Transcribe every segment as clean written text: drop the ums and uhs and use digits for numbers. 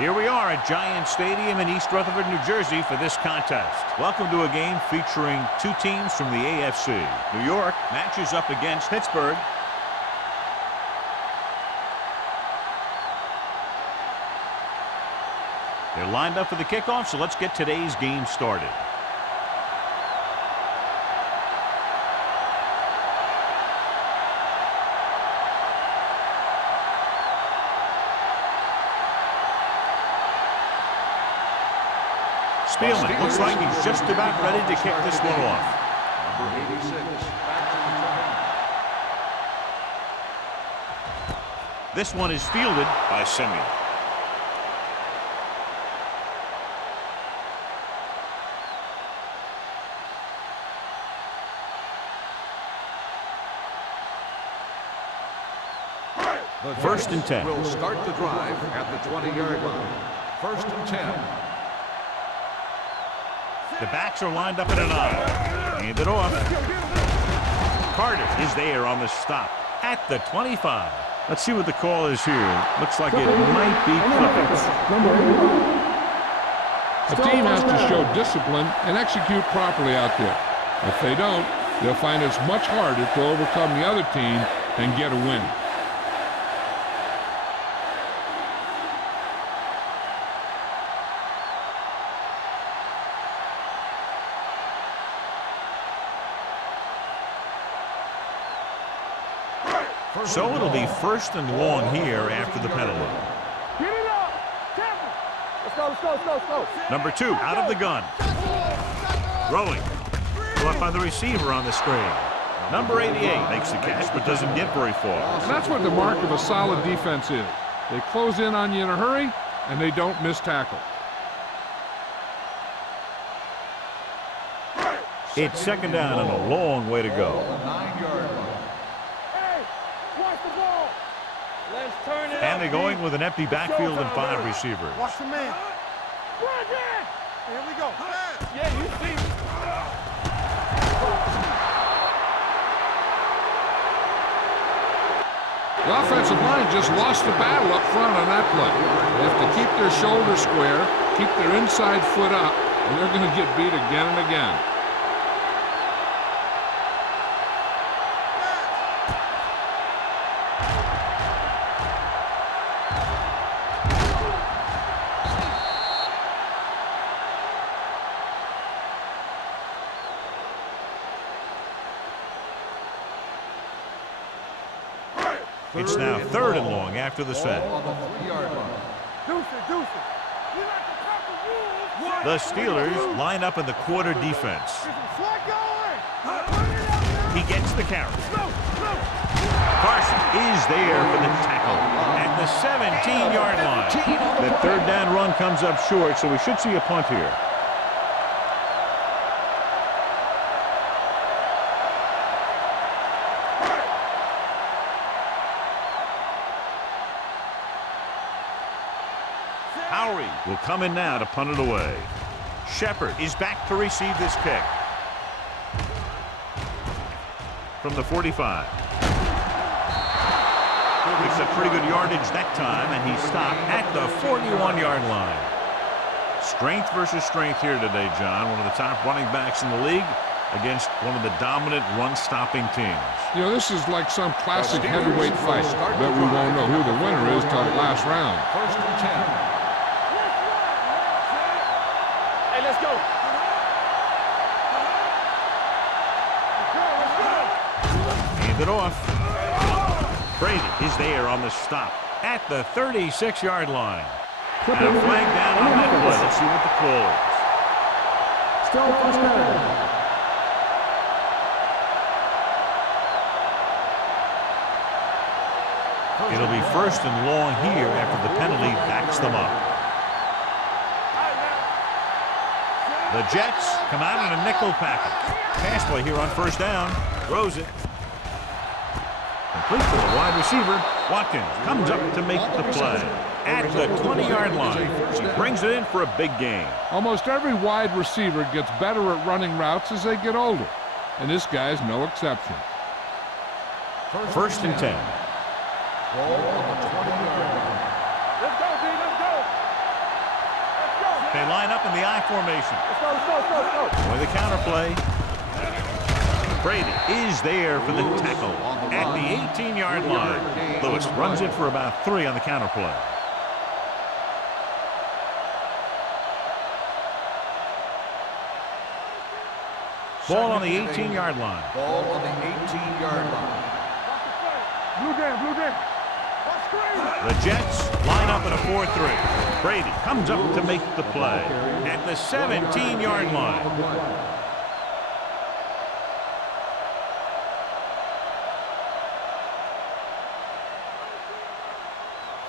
Here we are at Giant Stadium in East Rutherford, New Jersey for this contest. Welcome to a game featuring two teams from the AFC. New York matches up against Pittsburgh. They're lined up for the kickoff, so let's get today's game started. Spielman looks like he's just about ready to kick this one off. Number 86. This one is fielded by Simeon. First and 10. Will start the drive at the 20-yard line. First and 10. The backs are lined up in an eye. Hand it off. Carter is there on the stop at the 25. Let's see what the call is here. Looks like it might be clipping. A team has to show discipline and execute properly out there. If they don't, they'll find it's much harder to overcome the other team and get a win. So it'll be first and long here after the penalty. Get it up! Let's go. Number 2 out of the gun. Throwing. Left by the receiver on the screen. Number 88 makes the catch but doesn't get very far. That's what the mark of a solid defense is. They close in on you in a hurry and they don't miss tackle. It's second down and a long way to go. 9-yard line. And they're going with an empty backfield and 5 receivers. Watch the man. Here we go. Yeah, you see. The offensive line just lost the battle up front on that play. They have to keep their shoulders square, keep their inside foot up, and they're going to get beat again and again. It's now third and long after the set. On the 3-yard line. The Steelers line up in the quarter defense. He gets the carry. Carson is there for the tackle at the 17-yard line. The third down run comes up short, so we should see a punt here. Will come in now to punt it away. Shepard is back to receive this kick. From the 45. Picks up pretty good yardage that time, and he stopped at the 41-yard line. Strength versus strength here today, John. One of the top running backs in the league against one of the dominant run-stopping teams. You know, this is like some classic heavyweight fight. Bet we won't know who the winner is till the last round. First and 10. Let's go. Hand it off. Brady is there on the stop at the 36-yard line. And a flag down on that play. Let's see what the call is. Still first down. It'll be first and long here after the penalty backs them up. The Jets come out in a nickel package. Pass play here on first down. Throws it. Complete to the wide receiver. Watkins comes up to make the play at the 20-yard line. He brings it in for a big gain. Almost every wide receiver gets better at running routes as they get older, and this guy's no exception. First and 10. Ball on the 20-yard line. Let's go, D. Let's go. from the I formation. Let's go, let's go, let's go, let's go. With the counter play. Brady is there for the tackle at the 18-yard line. Lewis runs it for about 3 on the counter play. Ball on the 18-yard line. Ball on the 18-yard line. Blue down, blue down. The Jets line up in a 4-3. Brady comes up to make the play at the 17-yard line.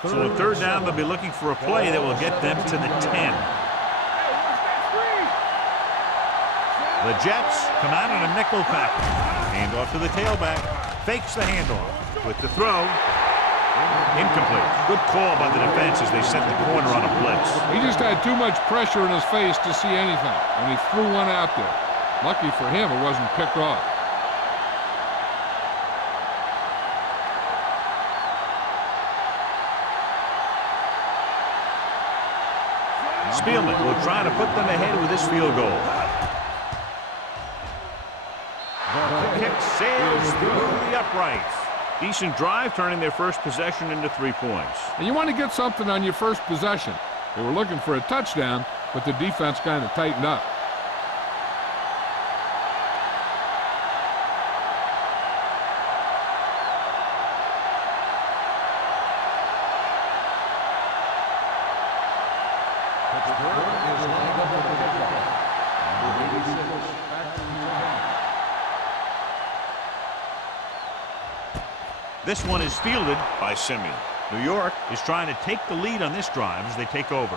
So on third down, they'll be looking for a play that will get them to the 10. The Jets come out in a nickel package. Hand off to the tailback. Fakes the handoff. With the throw. Incomplete. Good call by the defense as they set the corner on a blitz. He just had too much pressure in his face to see anything, and he threw one out there. Lucky for him, it wasn't picked off. Spielman will try to put them ahead with this field goal. The kick sails through the uprights. Decent drive, turning their first possession into 3 points. And you want to get something on your first possession. They were looking for a touchdown, but the defense kind of tightened up. This one is fielded by Simeon. New York is trying to take the lead on this drive as they take over.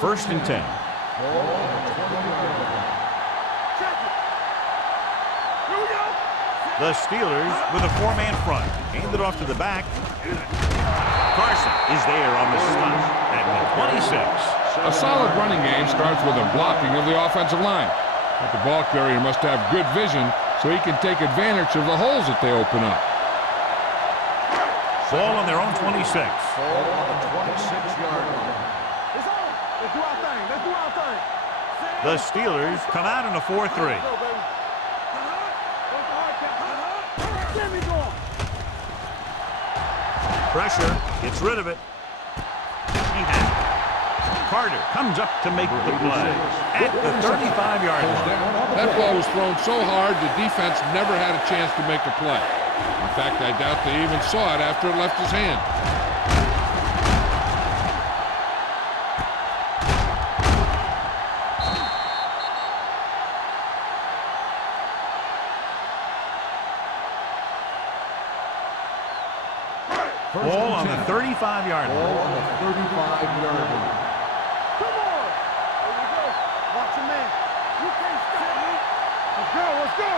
First and 10. The Steelers with a 4-man front. Handed off to the back. Carson is there on the stop at the 26. A solid running game starts with a blocking of the offensive line. But the ball carrier must have good vision so he can take advantage of the holes that they open up. Ball on their own 26. Ball on the 26-yard line. It's on. Let's do our thing. Let's do our thing. The Steelers come out in a 4-3. Pressure, gets rid of it. He has it. Carter comes up to make the play at the 35-yard line. That ball was thrown so hard the defense never had a chance to make a play. In fact, I doubt they even saw it after it left his hand. Ball on the 35-yard line. Ball on the 35-yard line. Come on. There we go. Watch your man. You can't stop me. Let's go. Let's go.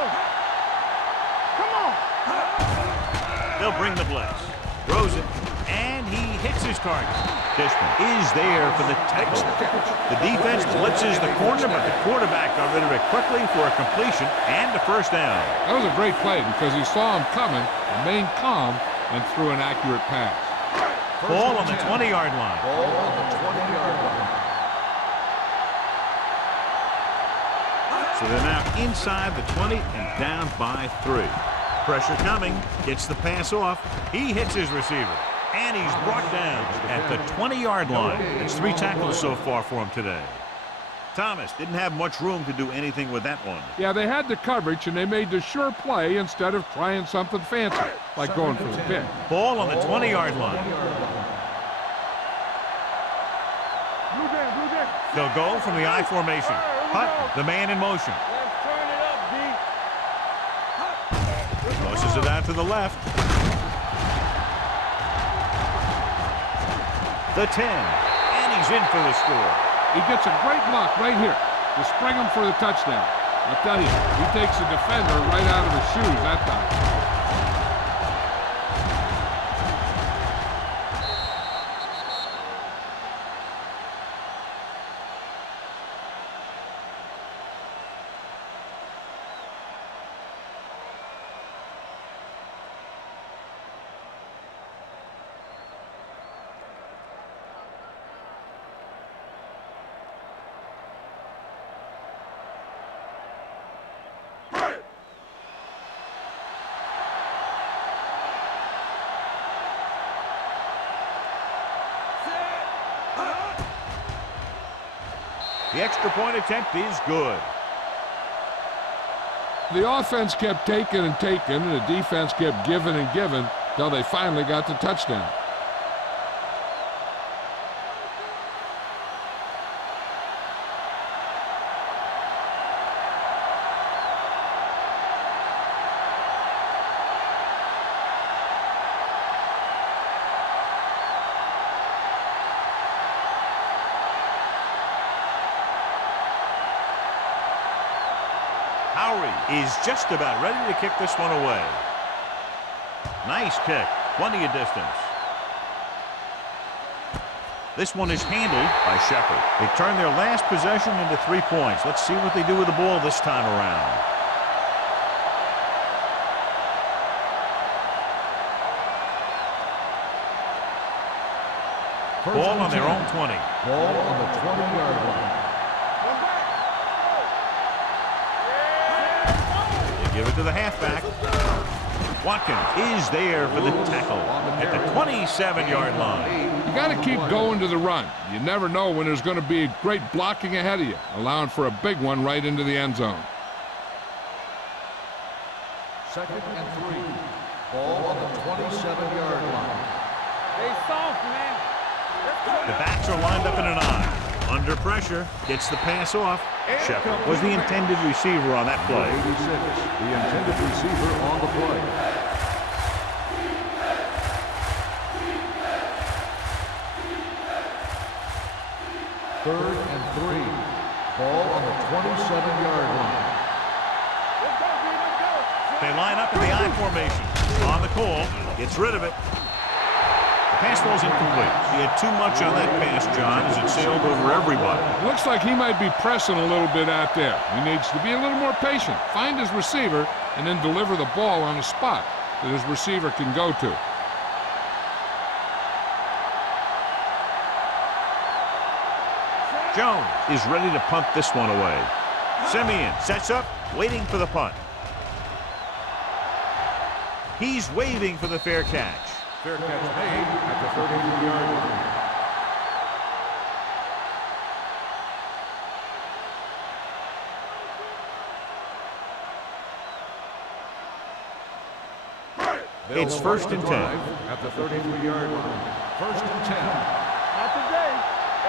Come on. They'll bring the blitz. Throws it, and he hits his target. Dishman is there for the tackle. The defense blitzes the corner, but the quarterback got rid of it quickly for a completion and a first down. That was a great play because he saw him coming, remained calm, and threw an accurate pass. Ball on the 20-yard line. Ball on the 20-yard line. So they're now inside the 20 and down by 3. Pressure coming, gets the pass off. He hits his receiver, and he's brought down at the 20-yard line. It's 3 tackles so far for him today. Thomas didn't have much room to do anything with that one. Yeah, they had the coverage, and they made the sure play instead of trying something fancy, like going for the pick. Ball on the 20-yard line. Blue down, blue down. They'll go from the I formation. Hutt, the man in motion. Let's turn it up, D. Pushes it out to the left. The 10. And he's in for the score. He gets a great block right here to spring him for the touchdown. I'll tell you, he takes the defender right out of his shoes that time. The extra point attempt is good. The offense kept taking and taking, and the defense kept giving and giving till they finally got the touchdown. Is just about ready to kick this one away. Nice kick. Plenty of distance. This one is handled by Shepard. They turn their last possession into 3 points. Let's see what they do with the ball this time around. Ball on their own 20. Ball on the 20-yard line. Give it to the halfback. Watkins is there for the tackle at the 27-yard line. You got to keep going to the run. You never know when there's going to be great blocking ahead of you, allowing for a big one right into the end zone. 2nd and 3. Ball on the 27-yard line. Stay soft, man. The backs are lined up in an I. Under pressure, gets the pass off. Shepard was the intended receiver on that play. 86, the intended receiver on the play. Third and 3. Ball on the 27-yard line. They line up in the I formation. On the call, gets rid of it. The pass ball's incomplete. He had too much on that pass, John, as it sailed over everybody. Looks like he might be pressing a little bit out there. He needs to be a little more patient, find his receiver, and then deliver the ball on a spot that his receiver can go to. Jones is ready to punt this one away. Simeon sets up, waiting for the punt. He's waving for the fair catch. Fair catch made at the 33-yard line. It's 1st and 10. At the 33-yard line. 1st and 10. Not today.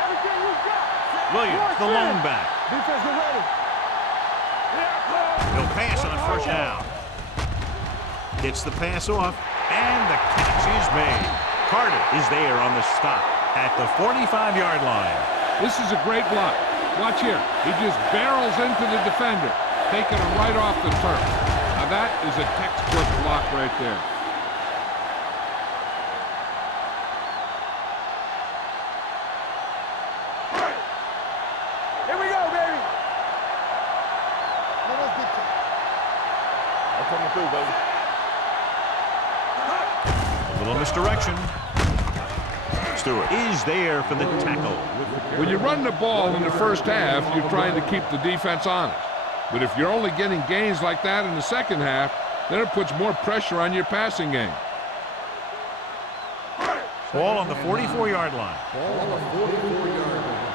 Everything you got. Williams, the lone back. Defense, get ready. He'll pass on 1st down. Gets the pass off, and the catch is made. Carter is there on the stop at the 45-yard line. This is a great block. Watch here. He just barrels into the defender, taking him right off the turf. Now that is a textbook block right there. Here we go, baby. Let us get you. I'm coming through, baby. A little misdirection. Stewart is there for the tackle. When you run the ball in the first half, you're trying to keep the defense honest. But if you're only getting gains like that in the second half, then it puts more pressure on your passing game. Ball on the 44-yard line. Ball on the 44-yard line.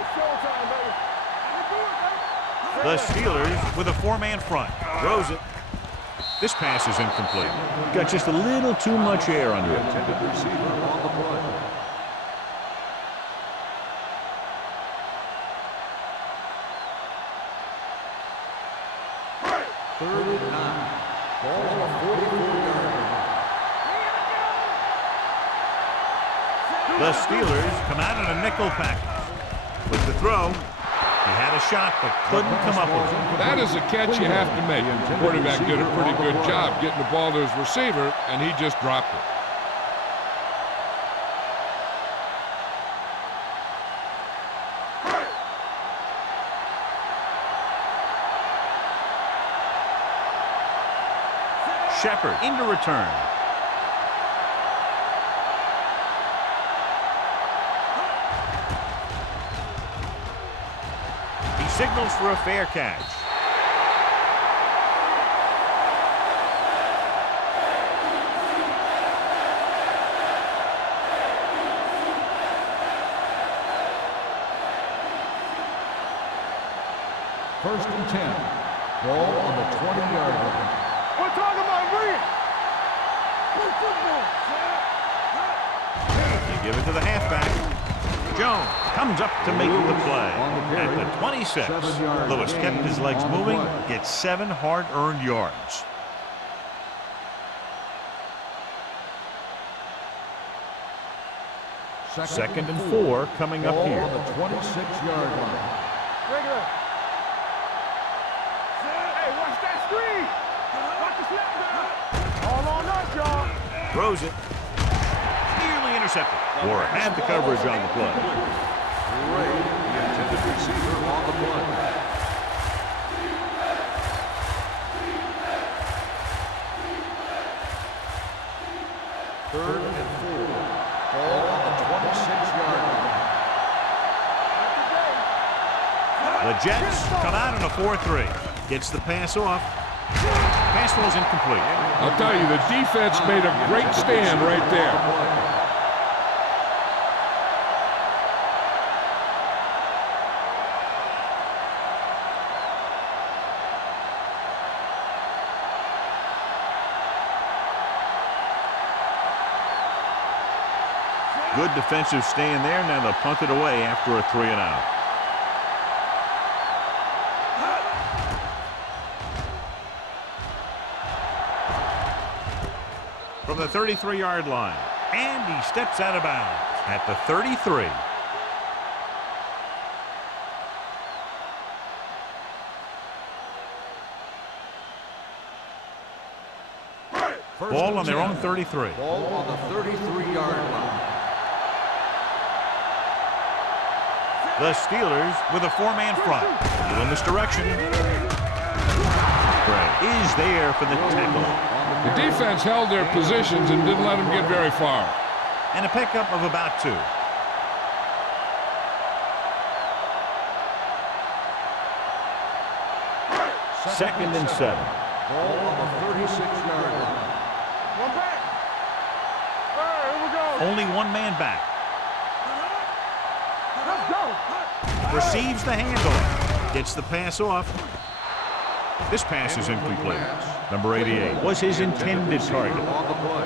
It's showtime, baby. The Steelers with a 4-man front. Throws it. This pass is incomplete. Got just a little too much air under it. Intended receiver on the play. Third and 9. Ball on the 44-yard line. The Steelers come out in a nickel package. With the throw, he had a shot but couldn't come up with it. That is a catch you have to make. The quarterback did a pretty good job getting the ball to his receiver, and he just dropped it. Shepard into return. He signals for a fair catch. First and 10. Ball on the 20-yard line. We're talking about bringing. Play football. You give it to the halfback. Jones comes up to make the play. At the 26, Lewis kept his legs moving, gets 7 hard-earned yards. Second and 4 coming up here. On the 26-yard line. Regular. Hey, watch that screen. Watch the snap down. All on us, y'all. Throws it. Nearly intercepted. Warren had the coverage on the play. Ray, the intended receiver on the play. Third and 4. Ball on the 26-yard line. The Jets come out in a 4-3. Gets the pass off. Pass was incomplete. I'll tell you, the defense made a great stand right there. Good defensive stand there. Now they'll punt it away after a 3-and-out. From the 33-yard line. And he steps out of bounds at the 33. Ball on their own 33. Ball on the 33-yard line. The Steelers with a 4-man front. In this direction. Gray is there for the tackle. The defense held their positions and didn't let them get very far. And a pickup of about 2. Second and 7. Ball on the 36-yard line. One back. All right, here we go. Only 1 man back. Let's go. Receives the handoff. Gets the pass off. This pass is incomplete. Number 88 was his intended target. On the play.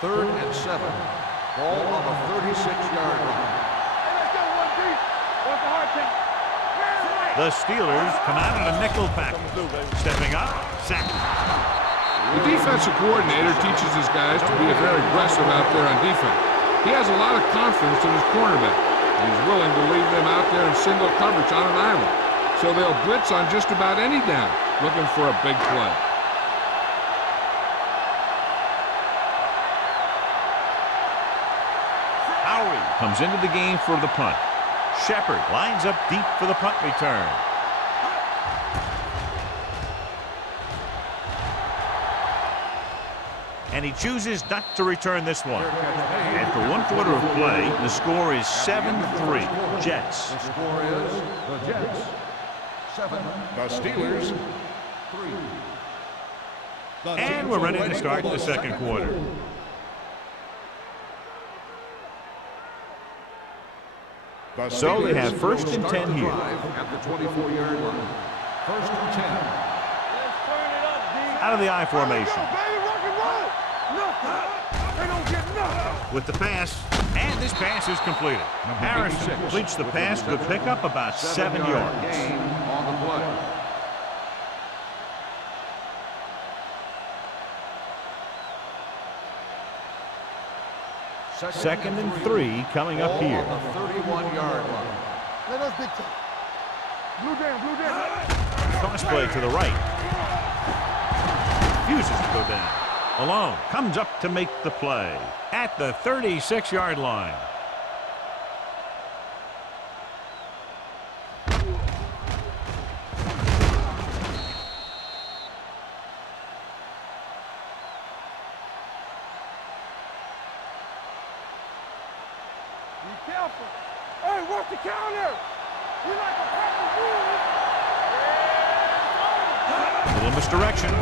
Third and 7. Ball on the 36-yard line. Hey, let's go one deep. What's the hard count? The Steelers come out in a nickel package. Stepping up, sack. The defensive coordinator teaches his guys to be very aggressive out there on defense. He has a lot of confidence in his cornerback. He's willing to leave them out there in single coverage on an island. So they'll blitz on just about any down, looking for a big play. Howie comes into the game for the punt. Shepard lines up deep for the punt return. And he chooses not to return this one. After 1 quarter of play, the score is 7-3. Jets. The score is the Jets 7. The Steelers 3. And we're ready to start the second quarter. So they have first and 10 here. At the 24-yard line. First and 10. Let's turn it up, D. Out of the I Let's go, formation. baby. Rock and roll. Nothing. They don't get nothing. With the pass, and this pass is completed. Harrison completes the pass. Good pickup, about 7 yards. Gain on the play. Second and 3 coming up here. On the 31-yard line. Let us dictate. Blue down, blue down. Cross play to the right. Refuses to go down. Alone comes up to make the play at the 36-yard line. Be careful. Hey, what's the counter? We like a pack of wolves. Little misdirection.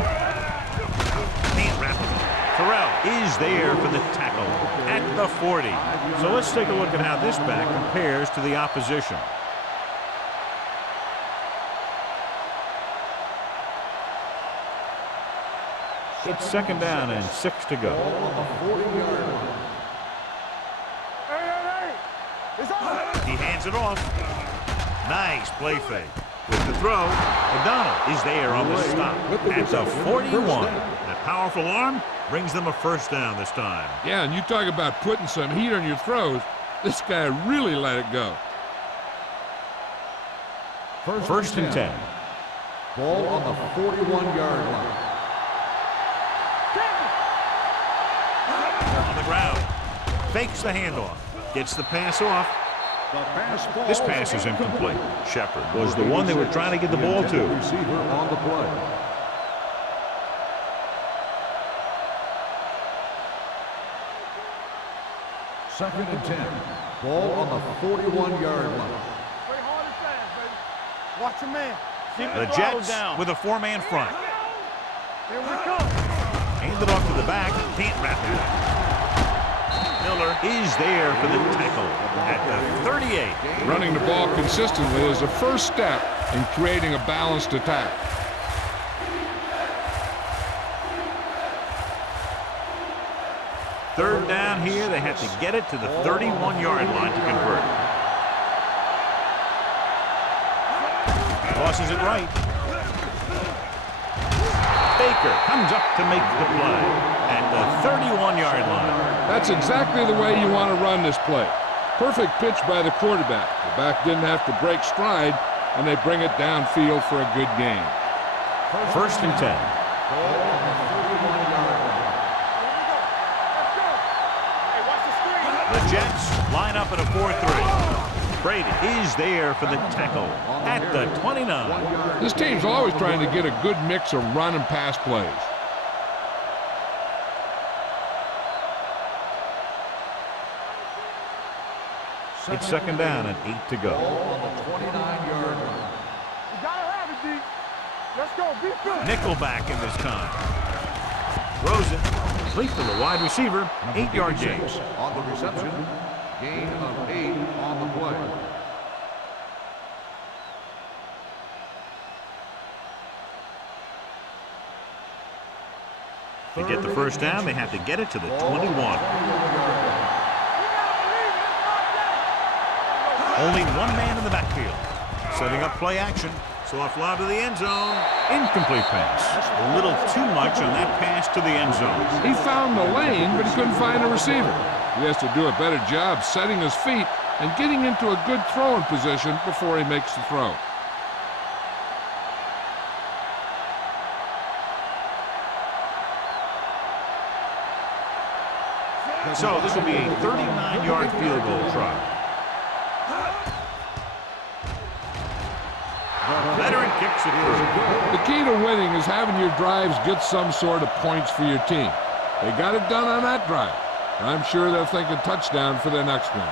Can't wrap him. Terrell is there for the tackle at the 40. So let's take a look at how this back compares to the opposition. It's 2nd down and 6 to go. He hands it off. Nice play fake. With the throw, O'Donnell is there on the stop at the 41. That powerful arm brings them a 1st down this time. Yeah, and you talk about putting some heat on your throws. This guy really let it go. 1st and 10. Ball on the 41-yard line. On the ground. Fakes the handoff. Gets the pass off. This pass is incomplete. Shepard was the one they were trying to get the ball to. Receiver on the play. Second and 10. Ball on the 41-yard line. Play hard and fast, baby. Watch your man. The Jets with a 4-man front. Here we come. Handed off to the back. Can't wrap it up. Miller is there for the tackle at the 38. Running the ball consistently is the first step in creating a balanced attack. Third down here. They have to get it to the 31-yard line to convert. Tosses it right. Baker comes up to make the play at the 31-yard line. That's exactly the way you want to run this play. Perfect pitch by the quarterback. The back didn't have to break stride, and they bring it downfield for a good gain. 1st and 10. The Jets line up at a 4-3. Brady is there for the tackle at the 29. This team's always trying to get a good mix of run and pass plays. It's 2nd down and 8 to go. On the 29-yard line. You gotta have it, D. Let's go. Be good. Nickelback in this time. Throws it. Complete to the wide receiver. 8-yard gain. On the reception. Gain of 8 on the play. To get the 1st down, they have to get it to the 21. Only one man in the backfield. Setting up play action. Soft lob to the end zone. Incomplete pass. A little too much on that pass to the end zone. He found the lane, but he couldn't find a receiver. He has to do a better job setting his feet and getting into a good throwing position before he makes the throw. So this will be a 39-yard field goal try. Veteran kicks it through. The key to winning is having your drives get some sort of points for your team. They got it done on that drive. I'm sure they're thinking touchdown for their next one.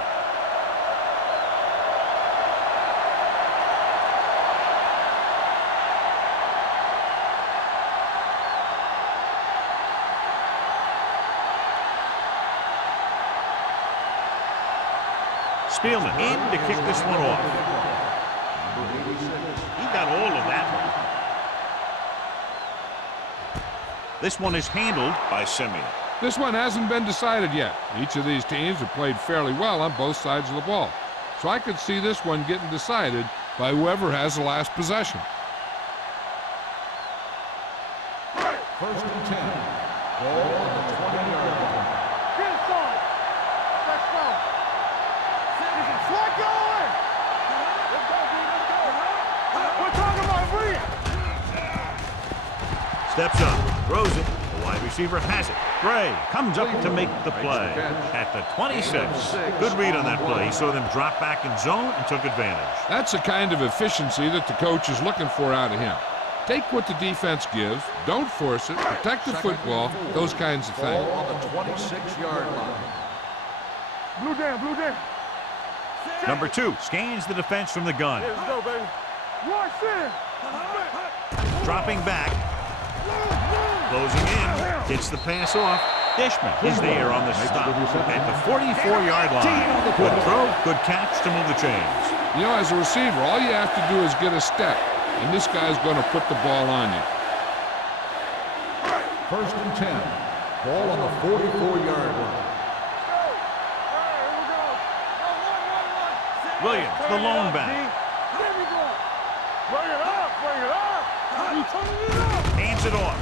Spielman in to kick this one off. He got all of that one. This one is handled by Simeon. This one hasn't been decided yet. Each of these teams have played fairly well on both sides of the ball. So I could see this one getting decided by whoever has the last possession. 1st and 10. Ball on the 20-yard line. Get it started. Let's go. This is what going. Let's go, D. Let's go. We're talking about Bree. Steps up, throws it. The wide receiver has it. Gray comes up to make the play at the 26. Good read on that play. He saw them drop back in zone and took advantage. That's the kind of efficiency that the coach is looking for out of him. Take what the defense gives, don't force it, protect the football, those kinds of things. Ball on the 26-yard line. Blue down. Number 2 scans the defense from the gun. Let's go, baby. Watch this. Dropping back. Closing in. Gets the pass off. Dishman is there on the stop at the 44-yard line. Good throw, good catch to move the chains. You know, as a receiver, all you have to do is get a step, and this guy's going to put the ball on you. 1st and 10. Ball on the 44-yard line. Williams, the lone back. Bring it up, bring it up. You turning it up. Hands it off.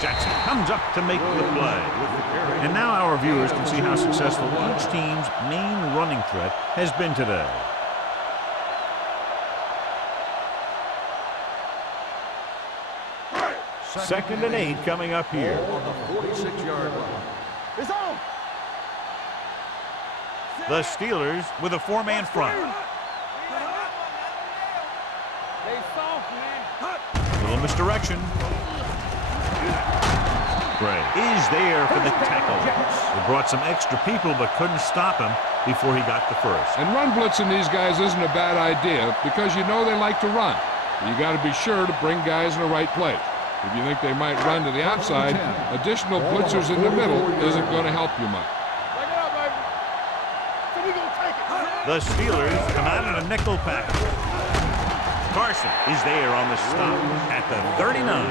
Jackson comes up to make the play. And now our viewers can see how successful each team's main running threat has been today. Second and 8 coming up here. Ball on the 46-yard line. It's on. The Steelers with a 4-man front. They soft, man. Little misdirection. Gray is there for the tackle. They brought some extra people but couldn't stop him before he got the first. And run blitzing these guys isn't a bad idea because you know they like to run. You got to be sure to bring guys in the right place. If you think they might run to the outside, additional blitzers in the middle isn't going to help you much. Take it up, baby. So we gonna take it. The Steelers come out in a nickel package. Carson is there on the stop at the 39.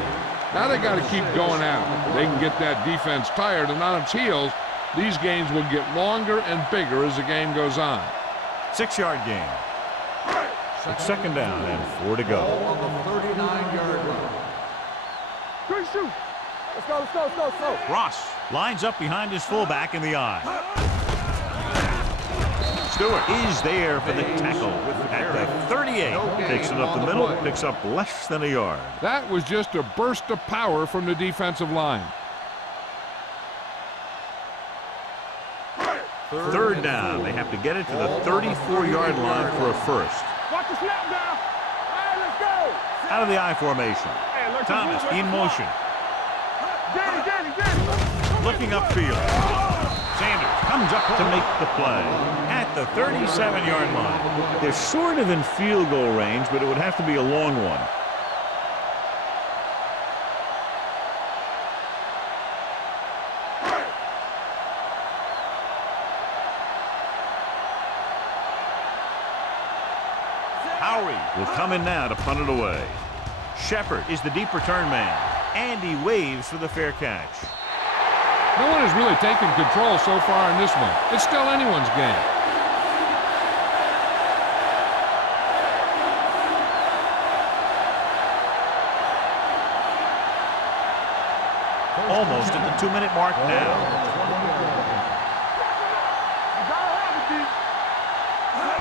Now they got to keep going at it. They can get that defense tired and on its heels. These games will get longer and bigger as the game goes on. 6-yard gain. It's second down and 4 to Ball go. on the 39-yard line. Good shoot. Let's go, let's go, let's go, let's go. Ross lines up behind his fullback in the eye. Stewart is there for the tackle at the 38. Takes it up the middle, picks up less than a yard. That was just a burst of power from the defensive line. Third down. They have to get it to the 34-yard line for a first. Watch the snap down. Hey, let's go. Out of the I formation. Hey, look Thomas at you. in motion. Danny. Looking upfield. Sanders comes up to make the play at the 37-yard line. They're sort of in field goal range, but it would have to be a long one. Howery will come in now to punt it away. Shepard is the deep return man, and he waves for the fair catch. No one has really taken control so far in this one. It's still anyone's game. Almost at the 2-minute mark now.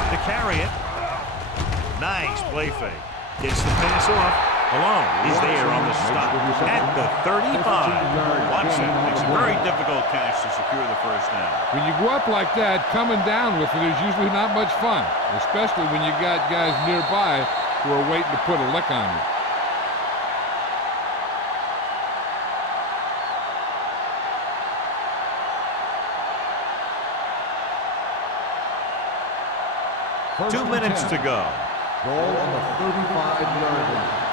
To carry it. Nice play fake. Gets the pass off. Malone is there on the stop at the 35. Watson makes a very difficult catch to secure the first down. When you go up like that, coming down with it is usually not much fun, especially when you got guys nearby who are waiting to put a lick on you. First 2 and minutes 10. to go. Ball on the 35-yard line.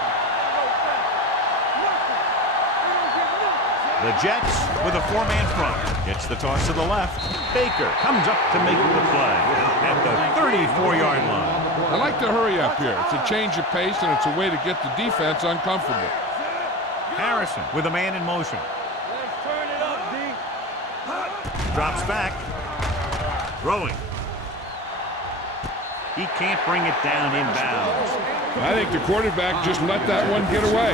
The Jets with a 4-man front. Gets the toss to the left. Baker comes up to make the play at the 34-yard line. I like to hurry up here. It's a change of pace, and it's a way to get the defense uncomfortable. Harrison with a man in motion. Let's turn it up, D. Drops back. Throwing. He can't bring it down inbounds. I think the quarterback just let that one get away.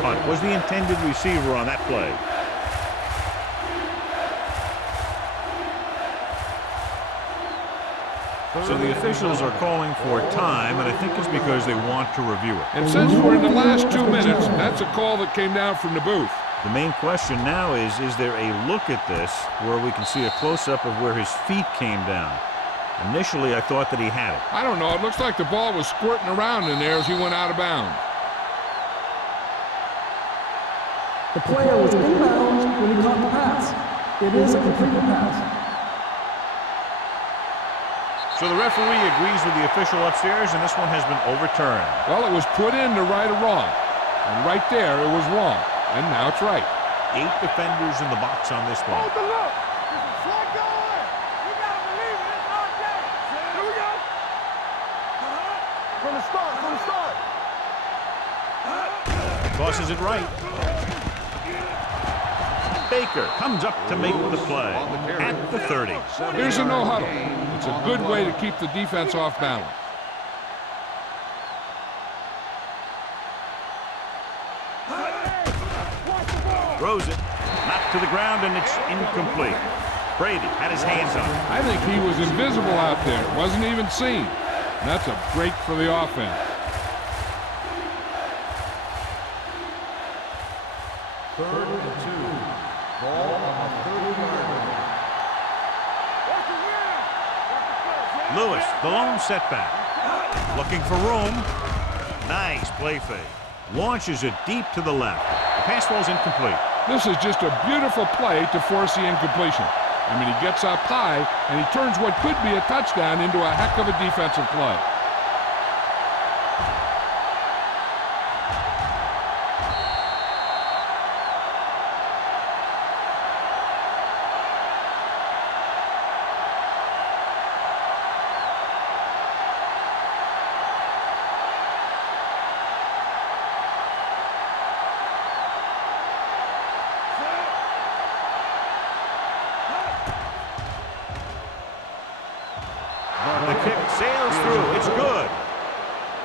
Punt was the intended receiver on that play. So the officials are calling for time, and I think it's because they want to review it. And since we're in the last 2 minutes, that's a call that came down from the booth. The main question now is there a look at this where we can see a close-up of where his feet came down? Initially, I thought that he had it. I don't know. It looks like the ball was squirting around in there as he went out of bounds. The player was inbounds when he caught the pass. It is a completed pass. So the referee agrees with the official upstairs, and this one has been overturned. Well, it was put in to right a wrong. And right there, it was wrong. And now it's right. 8 defenders in the box on this one. Hold the look. There's a flag going. You gotta believe it. It's our game. Here we go. From the start. From the start. Tosses it right. Baker comes up to make the play at the 30. Here's a no huddle. It's a good way to keep the defense off balance. Throws it, knocked to the ground, and it's incomplete. Brady had his hands on it. I think he was invisible out there. Wasn't even seen. And that's a break for the offense. Third and 2. Ball on the 30-yard line. Lewis, the lone setback. Looking for room. Nice play fake. Launches it deep to the left. The pass ball's incomplete. This is just a beautiful play to force the incompletion. I mean, he gets up high, and he turns what could be a touchdown into a heck of a defensive play. The kick sails through. It's good.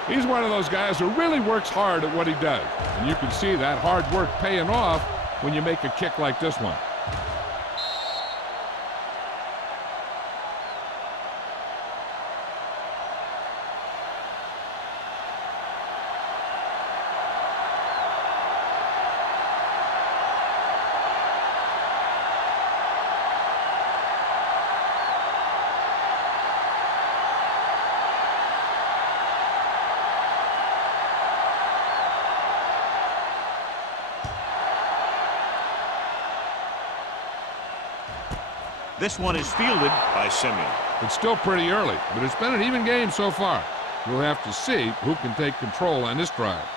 He's one of those guys who really works hard at what he does. And you can see that hard work paying off when you make a kick like this one. This one is fielded by Simeon. It's still pretty early, but it's been an even game so far. We'll have to see who can take control on this drive.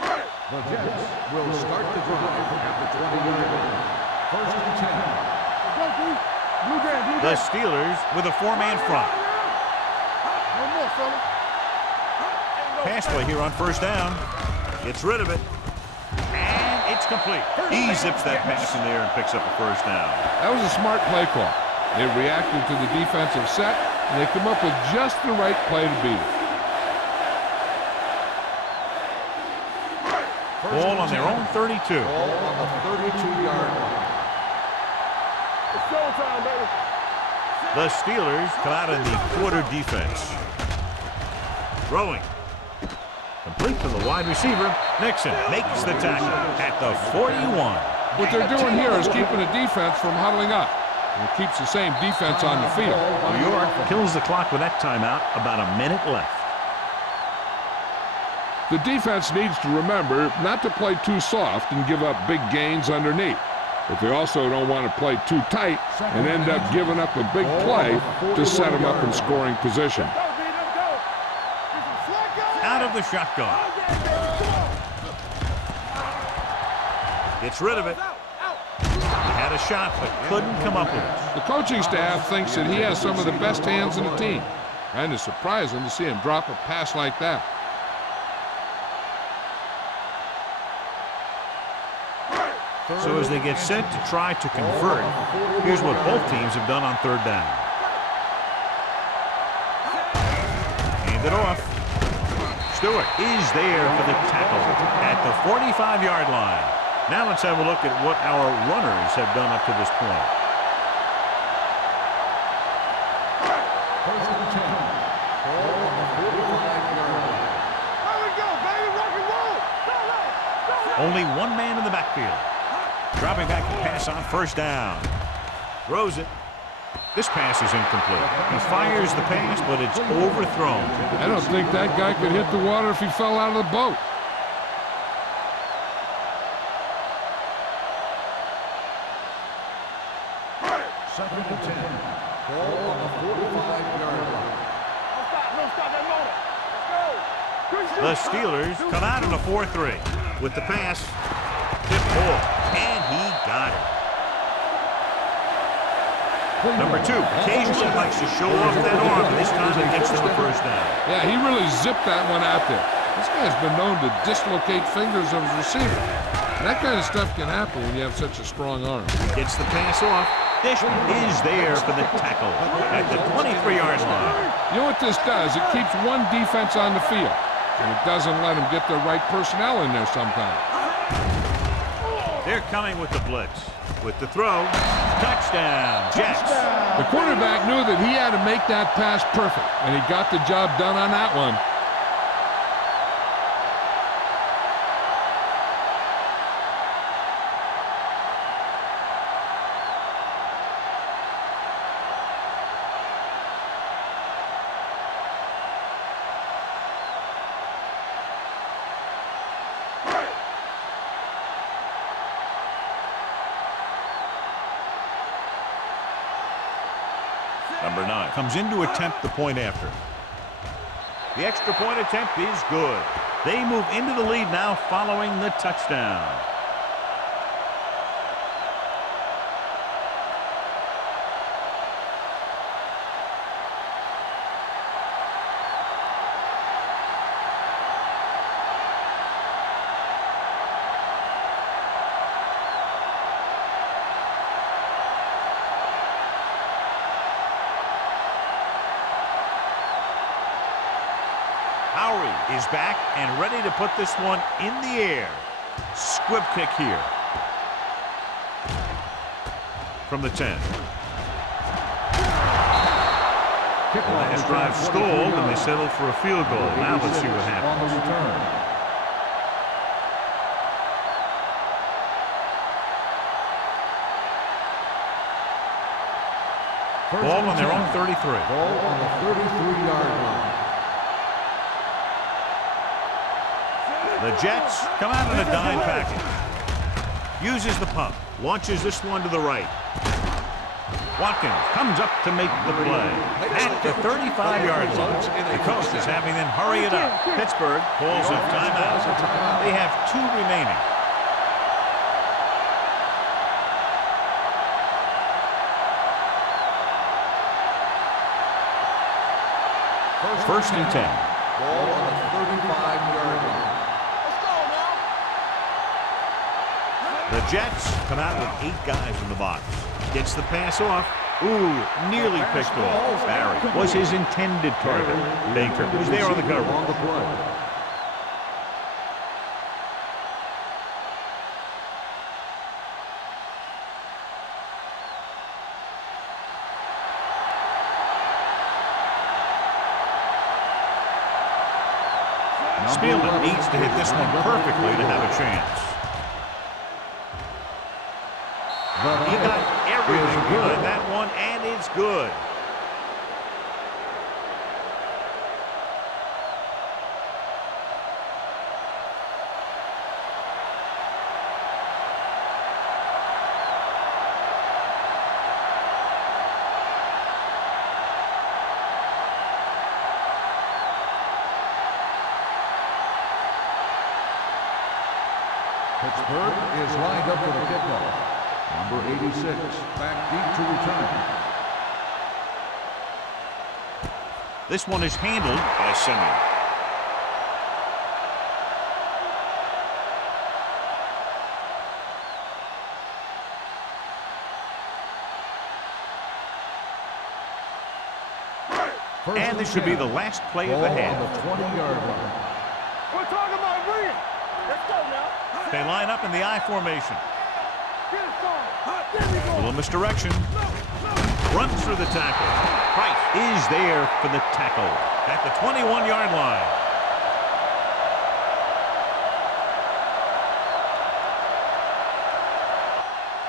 The Jets will start the drive at the 20-yard line. First and 10. The Steelers with a 4-man front. No more, fella. Pass play here on first down. Gets rid of it. And it's complete. He zips that pass in the air and picks up a first down. That was a smart play call. They reacted to the defensive set, and they come up with just the right play to beat it. Ball on their own 32. Ball on the 32-yard line. It's showtime, baby. The Steelers come out in the quarter defense. Throwing. Complete to the wide receiver. Nixon makes the tackle at the 41. What they're doing here is keeping the defense from huddling up. And it keeps the same defense on the field. New York kills the clock with that timeout. About a minute left. The defense needs to remember not to play too soft and give up big gains underneath. But they also don't want to play too tight and end up giving up a big play to set them up in scoring position. Out of the shotgun. Gets rid of it. He had a shot, but couldn't come up with it. The coaching staff thinks that he has some of the best hands in the team. And it's surprising to see him drop a pass like that. So as they get set to try to convert, here's what both teams have done on third down. Hand it off. Stewart is there for the tackle at the 45-yard line. Now let's have a look at what our runners have done up to this point. First and 10. Ball on the 45-yard line. There we go, baby. Rock and roll. Only one man in the backfield. Dropping back to pass on first down. Throws it. This pass is incomplete. He fires the pass, but it's overthrown. I don't think that guy could hit the water if he fell out of the boat. Second and 10. Ball on the 45-yard line. The Steelers come out in a 4-3 with the pass. Tip ball, and he got it. Number 2 occasionally likes to show off that arm, but this time it gets them a first down. Yeah, he really zipped that one out there. This guy's been known to dislocate fingers of his receiver. And that kind of stuff can happen when you have such a strong arm. Gets the pass off. Dishman is there for the tackle at the 23-yard line. You know what this does? It keeps one defense on the field, and it doesn't let them get the right personnel in there sometimes. They're coming with the blitz. With the throw, touchdown, Jets. The quarterback knew that he had to make that pass perfect, and he got the job done on that one. Number 9 comes in to attempt the point after. The extra point attempt is good. They move into the lead now following the touchdown. Is back and ready to put this one in the air. Squib kick here. From the 10. The last drive stalled and they settled for a field goal. Now let's see what happens. Ball on their own 33. Ball on the 33-yard line. The Jets come out in a dime package. Uses the pump. Launches this one to the right. Watkins comes up to make the play. At the 35-yard line, the coach is having them hurry it up. Pittsburgh calls a timeout. They have 2 remaining. First and 10. Ball on the 35-yard line. The Jets come out with 8 guys in the box. Gets the pass off. Ooh, nearly picked off. Barry was his intended target. Baker was there on the cover. On the play. Spielman needs to hit this one perfectly to have a chance. He got everything behind that one, and it's good. Pittsburgh is lined up for the kickoff. Number 86, back deep to return. This one is handled by Simeon. And this should be the last play of the half. On the 20-yard line. We're talking about bringing. Let's go now. They line up in the I formation. Get it going. There we A go. little misdirection. Runs through the tackle. Price is there for the tackle at the 21-yard line.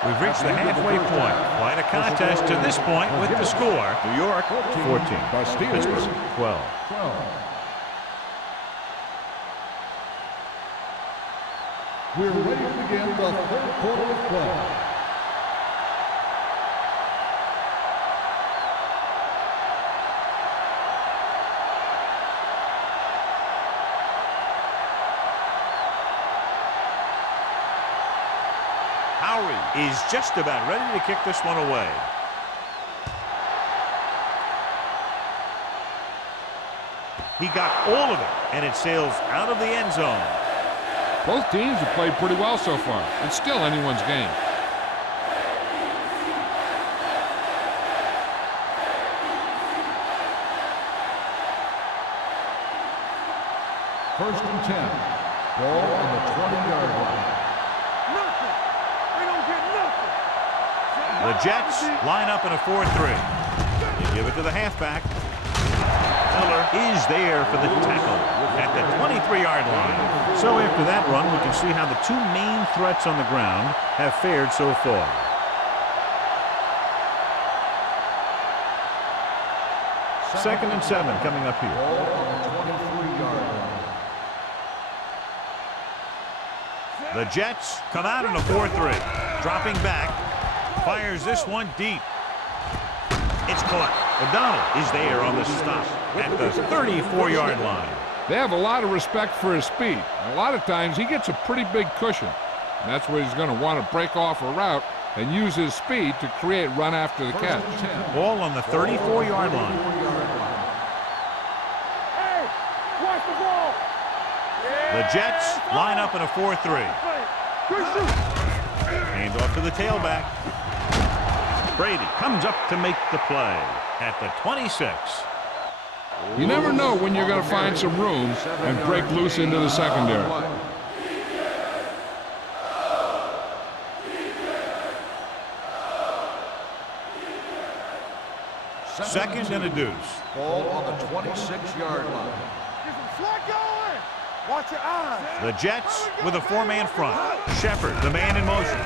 We've reached the halfway point. Quite a contest to this point with the score. New York 14, Pittsburgh 12. We're ready to begin the third quarter of play. is just about ready to kick this one away. He got all of it, and it sails out of the end zone. Both teams have played pretty well so far. It's still anyone's game. First and 10. Ball on the 20-yard line. Nothing. They don't get nothing. The Jets line up in a 4-3. They give it to the halfback. Miller is there for the tackle at the 23-yard line. So after that run, we can see how the two main threats on the ground have fared so far. Second and 7 coming up here. Ball on the 23-yard line. The Jets come out in a 4-3. Dropping back. Fires this one deep. It's caught. O'Donnell is there on the stop at the 34-yard line. They have a lot of respect for his speed. A lot of times he gets a pretty big cushion. And that's where he's going to want to break off a route and use his speed to create run after the catch. Ball on the 34-yard line. Hey, watch the ball. The Jets line up in a 4-3. Good shoot. Hand off to the tailback. Brady comes up to make the play at the 26. You never know when you're going to find some room and break loose into the secondary. Second Second and a deuce. Ball on the 26-yard line. Get some slot going. Watch your eyes. The Jets with a four-man front. Shepard, the man in motion.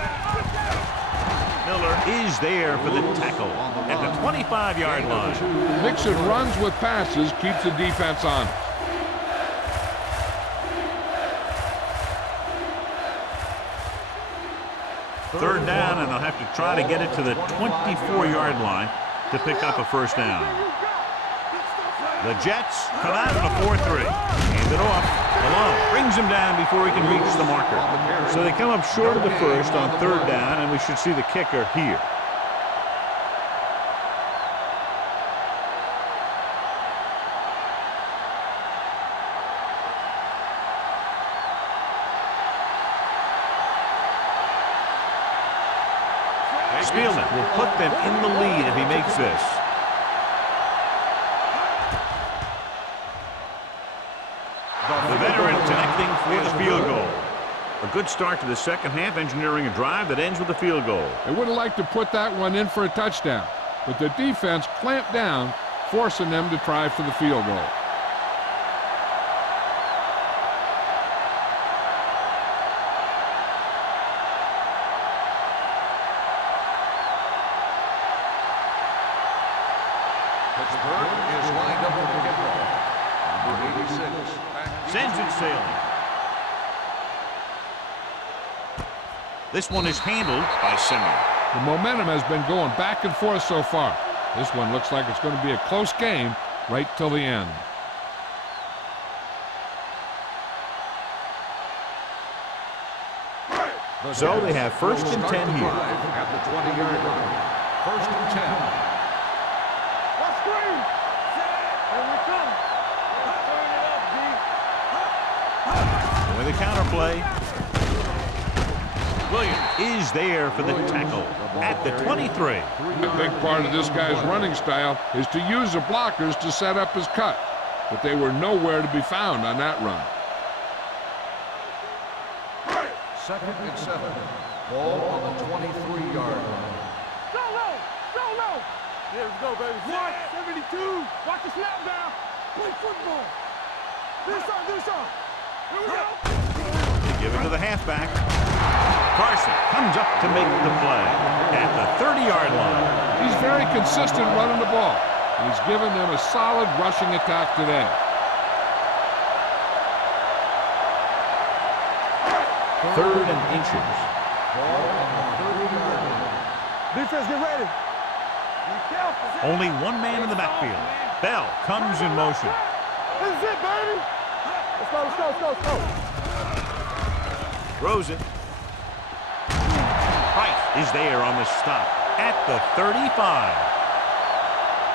Miller is there for the tackle at the 25-yard line. Mixing runs with passes keeps the defense on. Third down, and they'll have to try to get it to the 24-yard line to pick up a first down. The Jets come out in a 4-3. Hand it off. Malone brings him down before he can reach the marker. So they come up short of the first on third down, and we should see the kicker here. Spielman will put them in the lead if he makes this. The veteran connecting for the field goal. A good start to the second half, engineering a drive that ends with a field goal. They would have liked to put that one in for a touchdown, but the defense clamped down, forcing them to try for the field goal. Pittsburgh is lined up for the kickoff. Number 86. Sends it sailing. This one is handled by Simmons. The momentum has been going back and forth so far. This one looks like it's going to be a close game right till the end. So they have first and 10 here. At the 20-yard line. First and 10. Let's screen. Here we come. Let's turn it up, D. With the counterplay. Williams is there for the tackle at the 23. A big part of this guy's running style is to use the blockers to set up his cut, but they were nowhere to be found on that run. Second and 7. Ball on the 23-yard line. Go low. Go low. There we go, baby. 172. Watch the snap down. Play football. Do something. Here we go. They give it to the halfback. Carson comes up to make the play at the 30-yard line. He's very consistent running the ball. He's given them a solid rushing attack today. Third and inches. Ball on the 30-yard line. Defense, get ready. Be careful. Only one man in the backfield. Bell comes in motion. This is it, baby. Let's go. Throws it. Price is there on the stop at the 35.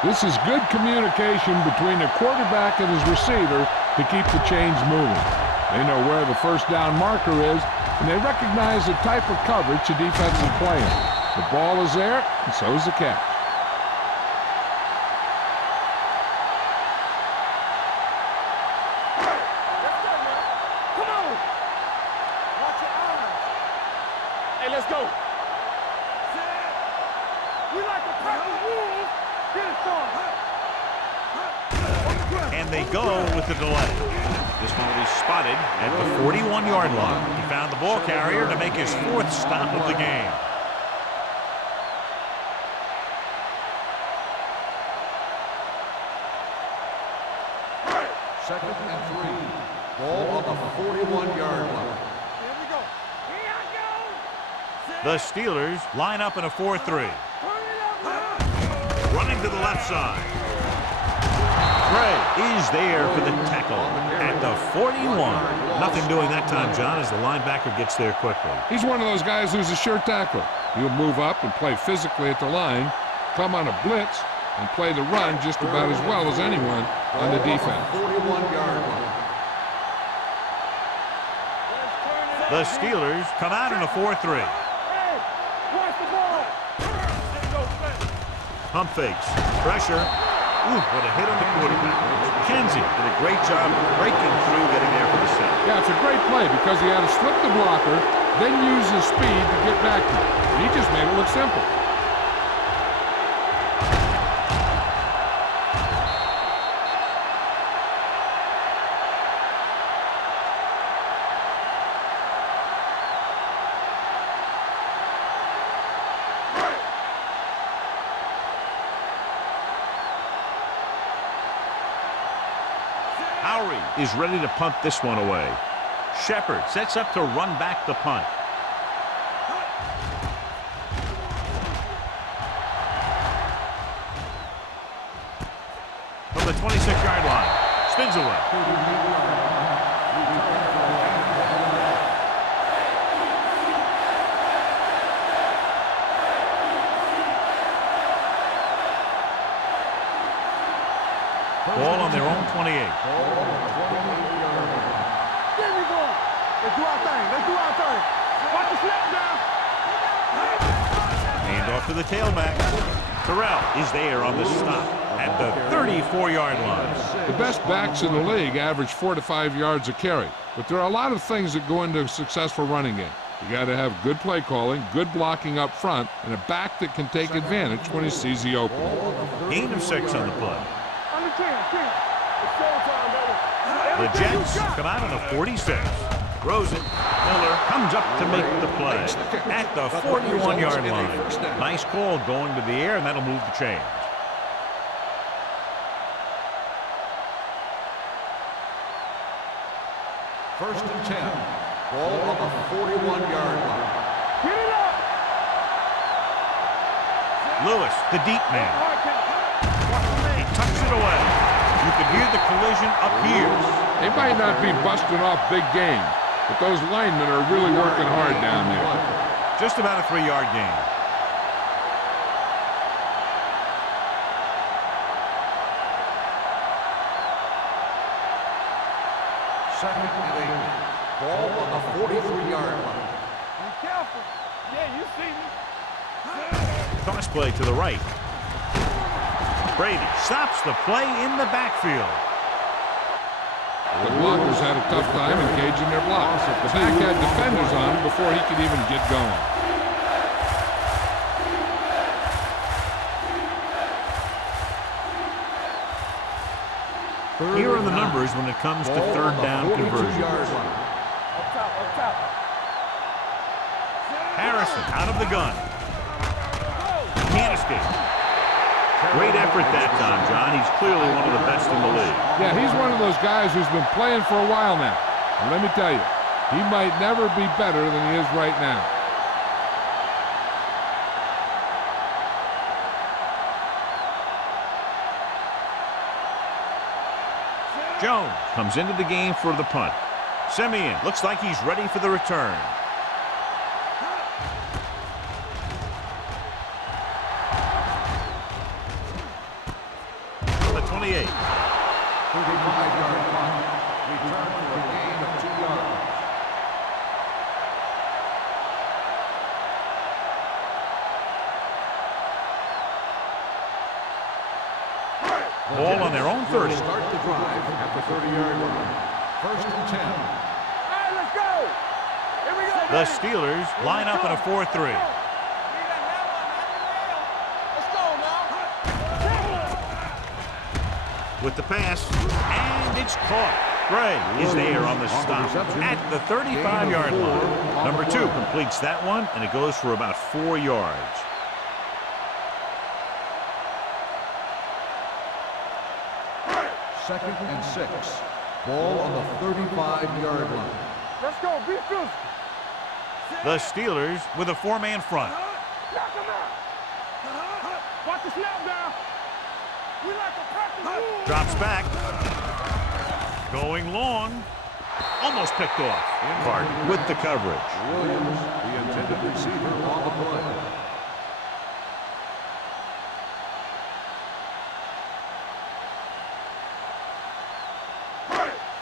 This is good communication between the quarterback and his receiver to keep the chains moving. They know where the first down marker is, and they recognize the type of coverage the defense is playing. The ball is there, and so is the catch. Come on. Watch your eyes. Hey, let's go. We like to pack the wolves. Get it started. And they go with the delay. This one will be spotted at the 41-yard line. He found the ball carrier to make his fourth stop of the game. Second and 3. Ball on the 41-yard line. Here we go. Here I go. The Steelers line up in a 4-3. Turn it up. Running to the left side. Gray is there for the tackle at the 41. Nothing doing that time, John, as the linebacker gets there quickly. He's one of those guys who's a sure tackler. He'll move up and play physically at the line, come on a blitz, and play the run just about as well as anyone on the defense. 41-yard line. The Steelers come out in a 4-3. Hey, watch the ball. Pump fakes. Pressure. Ooh, what a hit on the quarterback. Kenzie did a great job breaking through, getting there for the sack. Yeah, it's a great play because he had to slip the blocker, then use his speed to get back to it. He just made it look simple. Is ready to punt this one away. Shepard sets up to run back the punt. From the 26-yard line. Spins away. Ball on their own 28. There we go. Let's do our thing. Let's do our thing. Watch the snap down. Hand off to the tailback. Terrell is there on the stop at the 34-yard line. The best backs in the league average 4 to 5 yards a carry, but there are a lot of things that go into a successful running game. You got to have good play calling, good blocking up front, and a back that can take advantage when he sees the opening. Gain of 6 on the play. Under 10. It's showtime, baby. The Jets come out on a 46. Rosen, Miller comes up to make the play at the 41-yard line. Nice call going to the air, and that'll move the chains. First and 10. Ball on the 41-yard line. Get it up. Lewis, the deep man. He tucks it away. You can hear the collision up here. They might not be busting off big game, but those linemen are really working hard down there. Just about a 3-yard gain. Second and 8. Ball on the 43-yard line. Be careful. Yeah, you see me. Toss play to the right. Brady stops the play in the backfield. The blockers had a tough time engaging their blocks. The back had defenders on him before he could even get going. Here are the numbers when it comes to third down conversions. Up top. Harrison out of the gun. Can't escape. Great effort that time, John. He's clearly one of the best in the league. Yeah, he's one of those guys who's been playing for a while now. And let me tell you, he might never be better than he is right now. Jones comes into the game for the punt. Simeon looks like he's ready for the return. 28. 35-yard punt. Return for a gain of 2 yards. Ball on their own 30. Start the drive at the 30-yard line. 1st and 10. Hey, let's go. Here we go. The Steelers line up in a 4-3. Let's go now. With the pass, and it's caught. Gray is there on the stop at the 35-yard line. Number 2 completes that one, and it goes for about 4 yards. Second and 6. Ball on the 35-yard line. Let's go. Be physical. The Steelers with a 4-man front. Knock him out. Watch the snap down. We like to practice. Drops back. Going long. Almost picked off. Clark with the coverage. Williams, the intended receiver on the play.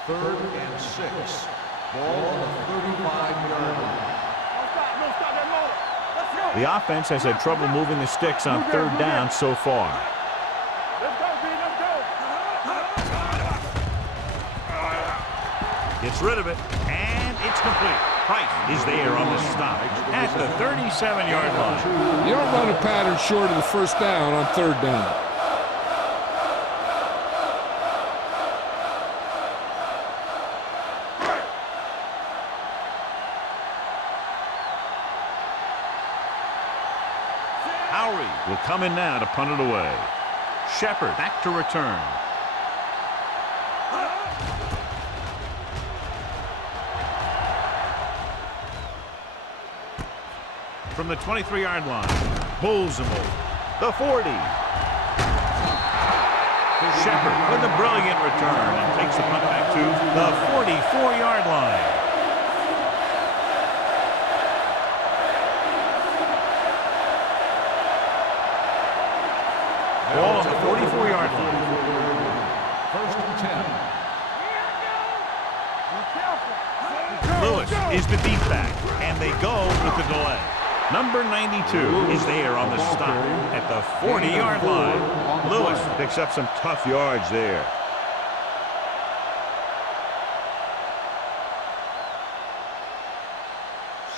Third and 6. Ball on the 35-yard line. No stop that motor. Let's go. The offense has had trouble moving the sticks on 3rd down so far. Let's go, B. Let's go. Gets rid of it, and it's complete. Price is there on the stop at the 37-yard line. You don't run a pattern short of the 1st down on 3rd down. Will come in now to punt it away. Shepard back to return. From the 23-yard line, pulls him over. The 40. Shepard with a brilliant return and takes the punt back to the 44-yard line. Ball on the 44-yard line. 1st and 10. Lewis is the deep back, and they go with the delay. Number 92 is there on the stop at the 40-yard line. Lewis picks up some tough yards there.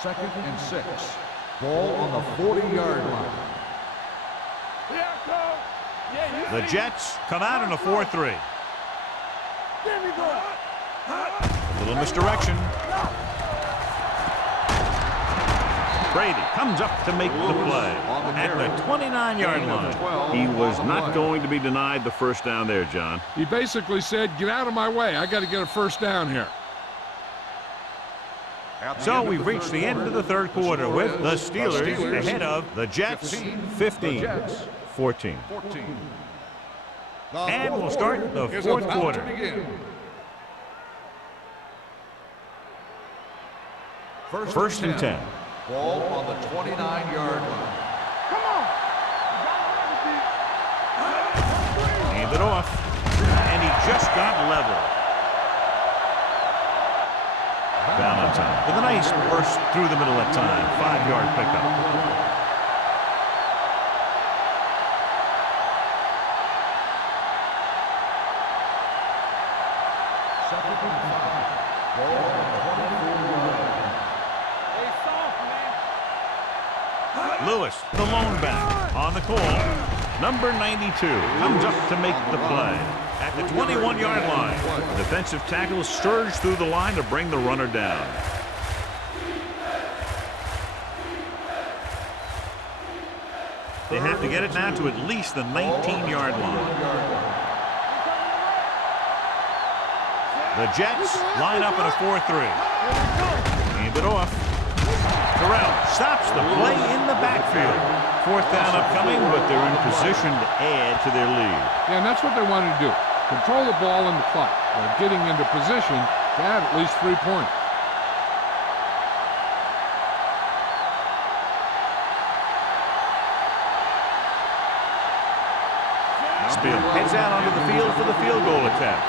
Second and 6. Ball on the 40-yard line. Here I come. Yeah, The Jets come out in a 4-3. There we go. A little misdirection. Brady comes up to make the play at the 29-yard line. He was not going to be denied the 1st down there, John. He basically said, get out of my way. I got to get a 1st down here. So we've reached the end of the 3rd quarter with the Steelers ahead of the Jets 15-14. And we'll start the 4th quarter. First and 10. Ball on the 29-yard line. Come on. Hand it off. And he just got level. Valentine with a nice burst through the middle at time. 5-yard pickup. Second and 5. Ball on the 24-yard line. Hey, soft, man. Lewis, the lone back, on the call. Number 92 comes up to make the play at the 21-yard line. The defensive tackle surged through the line to bring the runner down. They have to get it now to at least the 19-yard line. The Jets line up in a 4-3. Hand it off. Terrell stops the play in the backfield. 4th down upcoming, but they're in position to add to their lead. Yeah, and that's what they wanted to do. Control the ball in the clock while getting into position to add at least 3 points. Spiel heads out onto the field for the field goal attempt.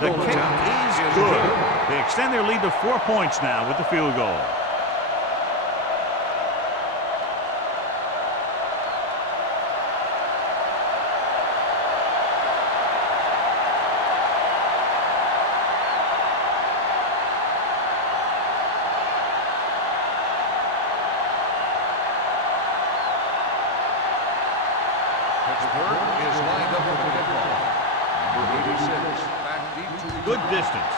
The kick is good. They extend their lead to 4 points now with the field goal. Pittsburgh is lined up for the kickoff. Number 86, back deep to Good distance.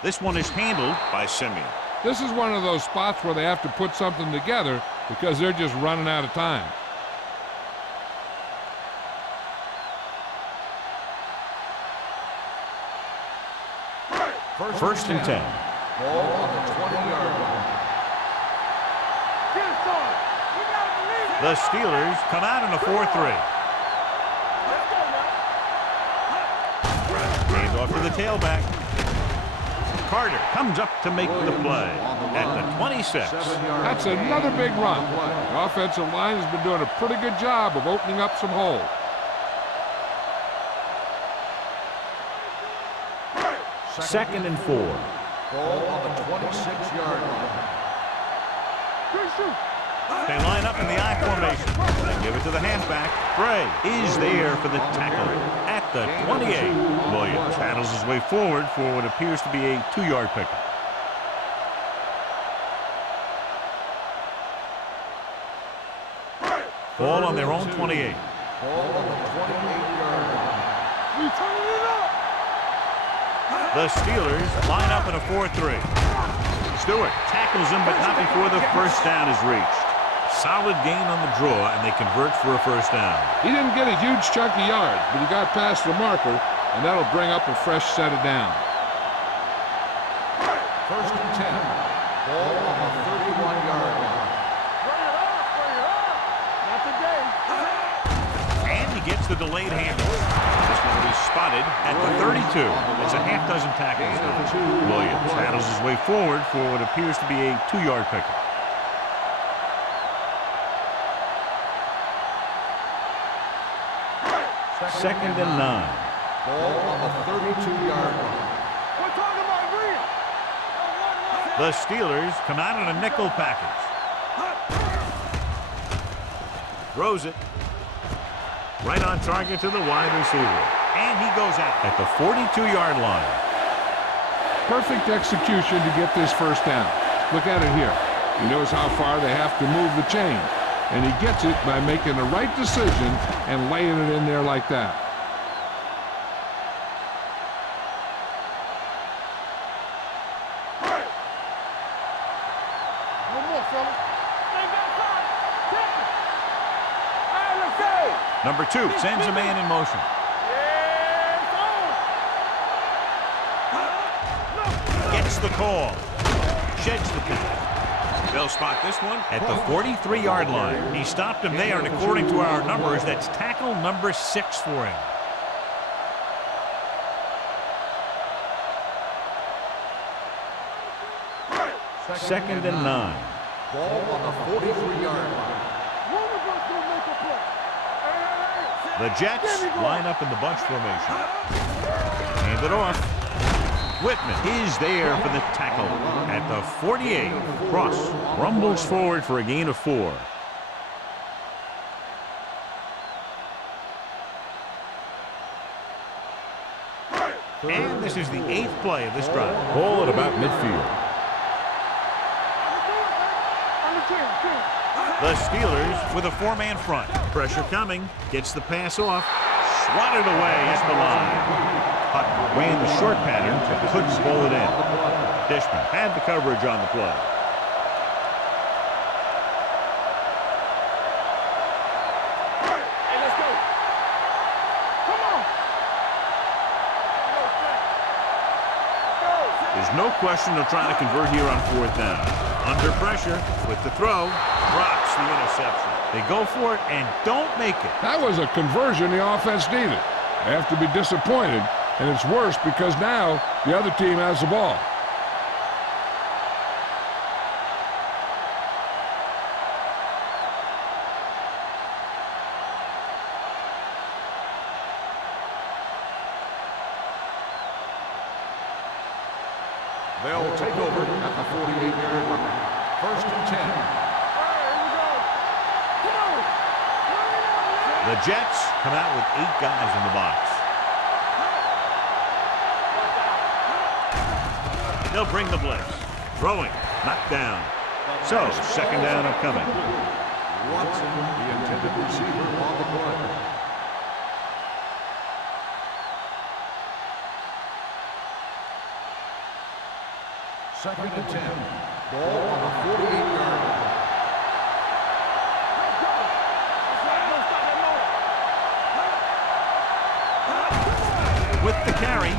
This one is handled by Simeon. This is one of those spots where they have to put something together because they're just running out of time. First and 10. ball on the 20-yard line. The Steelers come out in a 4-3. Hands off to the tailback. Carter comes up to make the play at the 26. That's another big run. The offensive line has been doing a pretty good job of opening up some holes. Second and 4. Ball on the 26-yard line. They line up in the I formation. They give it to the halfback. Bray is there for the tackle at the 28. Williams paddles his way forward for what appears to be a 2-yard pickup. Ball on their own 28. Ball on the 28-yard line. The Steelers line up in a 4-3. Stewart tackles him, but not before the first down is reached. Solid gain on the draw, and they convert for a first down. He didn't get a huge chunk of yards, but he got past the marker, and that'll bring up a fresh set of downs. First and 10. Ball on the 31-yard line. Not today. And he gets the delayed handoff. This one will be spotted at the 32. It's a half dozen tackles. Williams paddles his way forward for what appears to be a 2-yard pickup. Second and 9. Ball on the 32-yard line. We're talking about real. The Steelers come out in a nickel package. Throws it. Right on target to the wide receiver. And he goes out at the 42-yard line. Perfect execution to get this first down. Look at it here. He knows how far they have to move the chain. And he gets it by making the right decision and laying it in there like that. No more, fella. All right, let's go. Number 2 sends a man in motion. Gets the call. Sheds the pass. They'll spot this one at the 43-yard line. He stopped him there, and according to our numbers, that's tackle number 6 for him. Second and 9. Ball on the 43-yard line. One of us gonna make a play. Hey, The Jets line up in the bunch formation. Hand it off. Whitman is there for the tackle at the 48. Cross rumbles forward for a gain of 4. And this is the 8th play of this drive. Ball at about midfield. The Steelers with a 4-man front. Pressure coming. Gets the pass off. Swatted away at the line. Huck ran the short pattern, but couldn't pull it in. Dishman had the coverage on the play. Hey, let's go. Come on. There's no question they'll try to convert here on 4th down. Under pressure with the throw, drops the interception. They go for it and don't make it. That was a conversion the offense needed. They have to be disappointed, and it's worse because now the other team has the ball. They'll take over at the 48-yard line. 1st and 10. The Jets come out with 8 guys in the box. They'll bring the blitz. Throwing. Knocked down. So, 2nd down upcoming. Watson, the intended receiver, on the play. Second and 10. Ball on the 48-yard line. With the carry.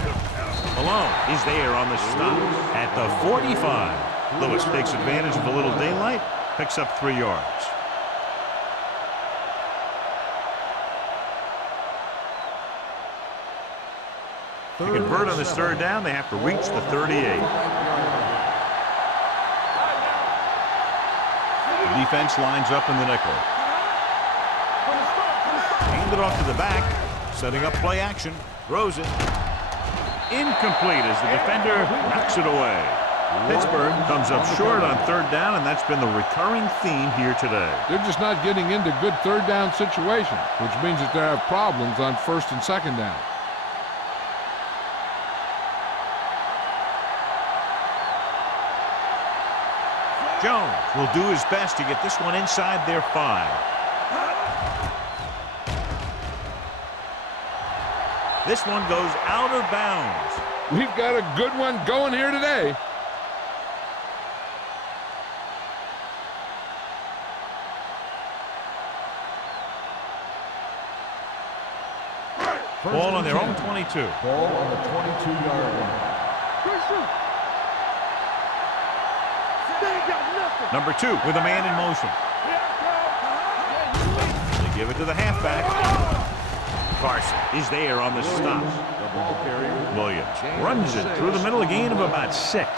Malone is there on the stop at the 45. Lewis takes advantage of a little daylight. Picks up 3 yards. To convert on this 3rd down, they have to reach the 38. The defense lines up in the nickel. Hand it off to the back. Setting up play action. Throws it. Incomplete as the defender knocks it away. Pittsburgh comes up short on 3rd down, and that's been the recurring theme here today. They're just not getting into good 3rd down situations, which means that they have problems on 1st and 2nd down. Jones will do his best to get this one inside their 5. This one goes out of bounds. We've got a good one going here today. Ball on their own 22. Ball on the 22-yard line. Number 2 with a man in motion. They give it to the halfback. Carson is there on the stop. Williams runs it through the middle, a gain of about 6.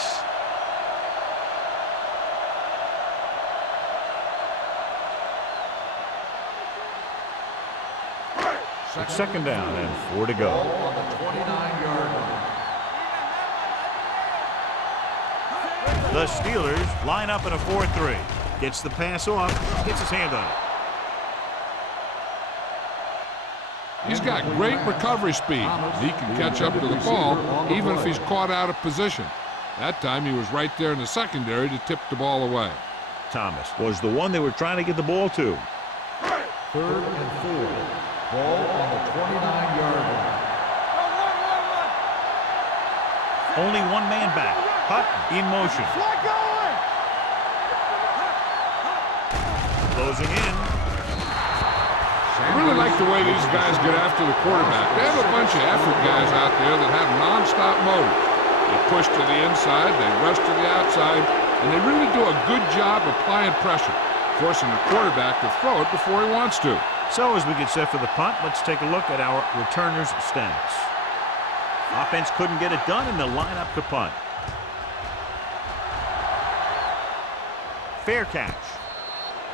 It's 2nd down and 4 to go. On the 29-yard line. The Steelers line up in a 4-3. Gets the pass off, gets his hand on it. He's got great recovery speed. He can catch up to the ball even if he's caught out of position. That time he was right there in the secondary to tip the ball away. Thomas was the one they were trying to get the ball to. 3rd and 4. Ball on the 29-yard line. Only 1 man back. Hutt in motion. Closing in. I really like the way these guys get after the quarterback. They have a bunch of effort guys out there that have nonstop motor. They push to the inside, they rush to the outside, and they really do a good job applying pressure, forcing the quarterback to throw it before he wants to. So as we get set for the punt, let's take a look at our returners' stats. Offense couldn't get it done, and they'll line up to punt. Fair catch.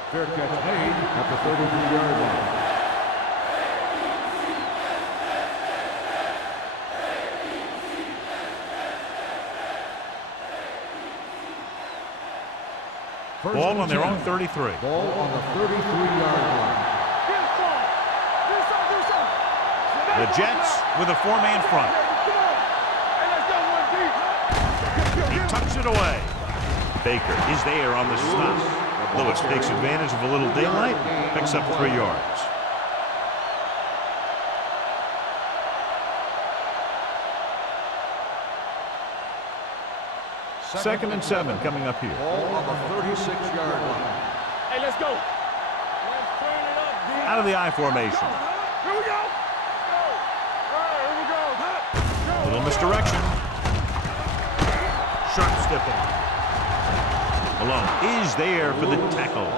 Fair catch made at the 33-yard line. Ball on their own 33. Ball on the 33-yard line. The Jets with a 4-man front. He tucks it away. Baker is there on the stop. Lewis takes advantage of a little daylight, picks up 3 yards. Second and 7 coming up here. Ball on the 36-yard line. Hey, let's go. Out of the I formation. Here we go. Here we go. Little misdirection. Sharp stiff arm. Malone is there for the tackle.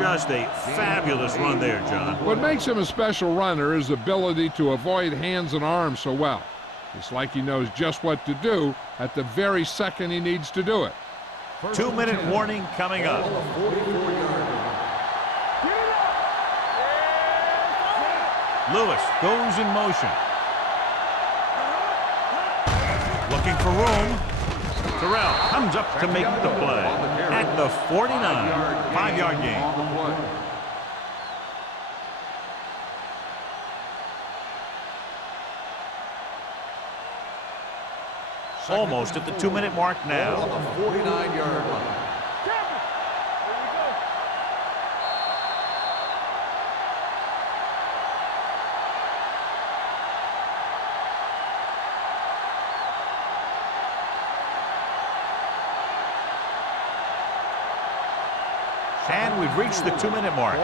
Just a fabulous run there, John. What makes him a special runner is his ability to avoid hands and arms so well. It's like he knows just what to do at the very second he needs to do it. 2-minute warning coming up. Lewis goes in motion. Looking for room. Terrell comes up to make the play at the 49. 5-yard gain. Almost at the 2-minute mark now. On the 49-yard line. And we've reached the 2-minute mark.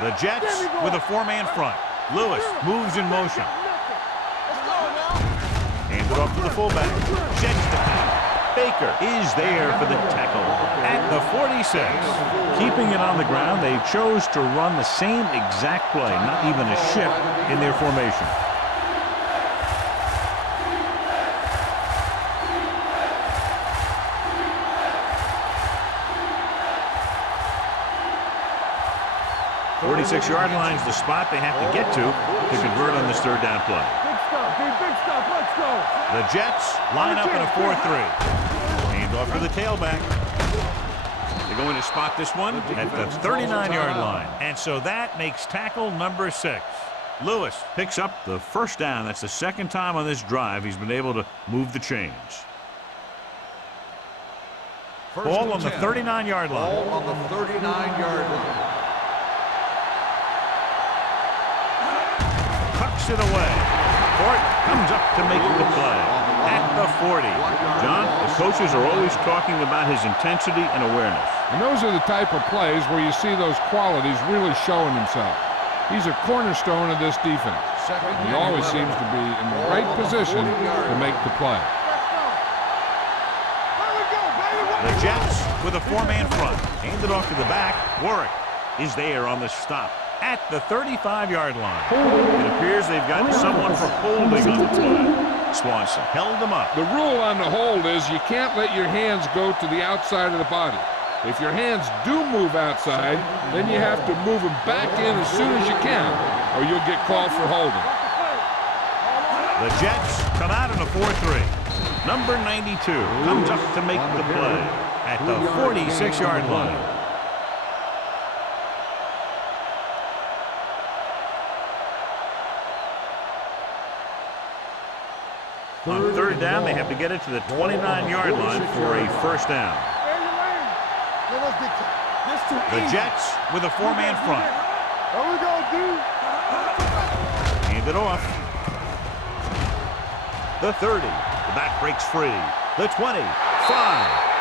The Jets with a 4-man front. Lewis moves in motion. Hands it off to the fullback. Jets the pass. Baker is there for the tackle at the 46. Keeping it on the ground, they chose to run the same exact play, not even a shift in their formation. The 46-yard line is the spot they have to get to convert on this third down play. Big stuff, dude. Big stuff. Let's go. The Jets line up in a 4-3. Hand off to the tailback. They're going to spot this one at the 39-yard line. And so that makes tackle number 6. Lewis picks up the first down. That's the second time on this drive he's been able to move the chains. Ball on the 39-yard line. Ball on the 39-yard line. Tucks it away. Fort comes up to make the play at the 40. John, the coaches are always talking about his intensity and awareness. And those are the type of plays where you see those qualities really showing himself. He's a cornerstone of this defense. He always seems to be in the right position to make the play. The Jets with a 4-man front. Handed off to the back. Warwick is there on the stop at the 35-yard line. It appears they've gotten someone for holding on the play. Swanson held him up. The rule on the hold is you can't let your hands go to the outside of the body. If your hands do move outside, then you have to move them back in as soon as you can, or you'll get called for holding. The Jets come out in a 4-3. Number 92 comes up to make the play at the 46-yard line. On third down, they have to get it to the 29-yard line for a first down. The Jets with a 4-man front. There we go, dude. Hand it off. The 30. The back breaks free. The 25.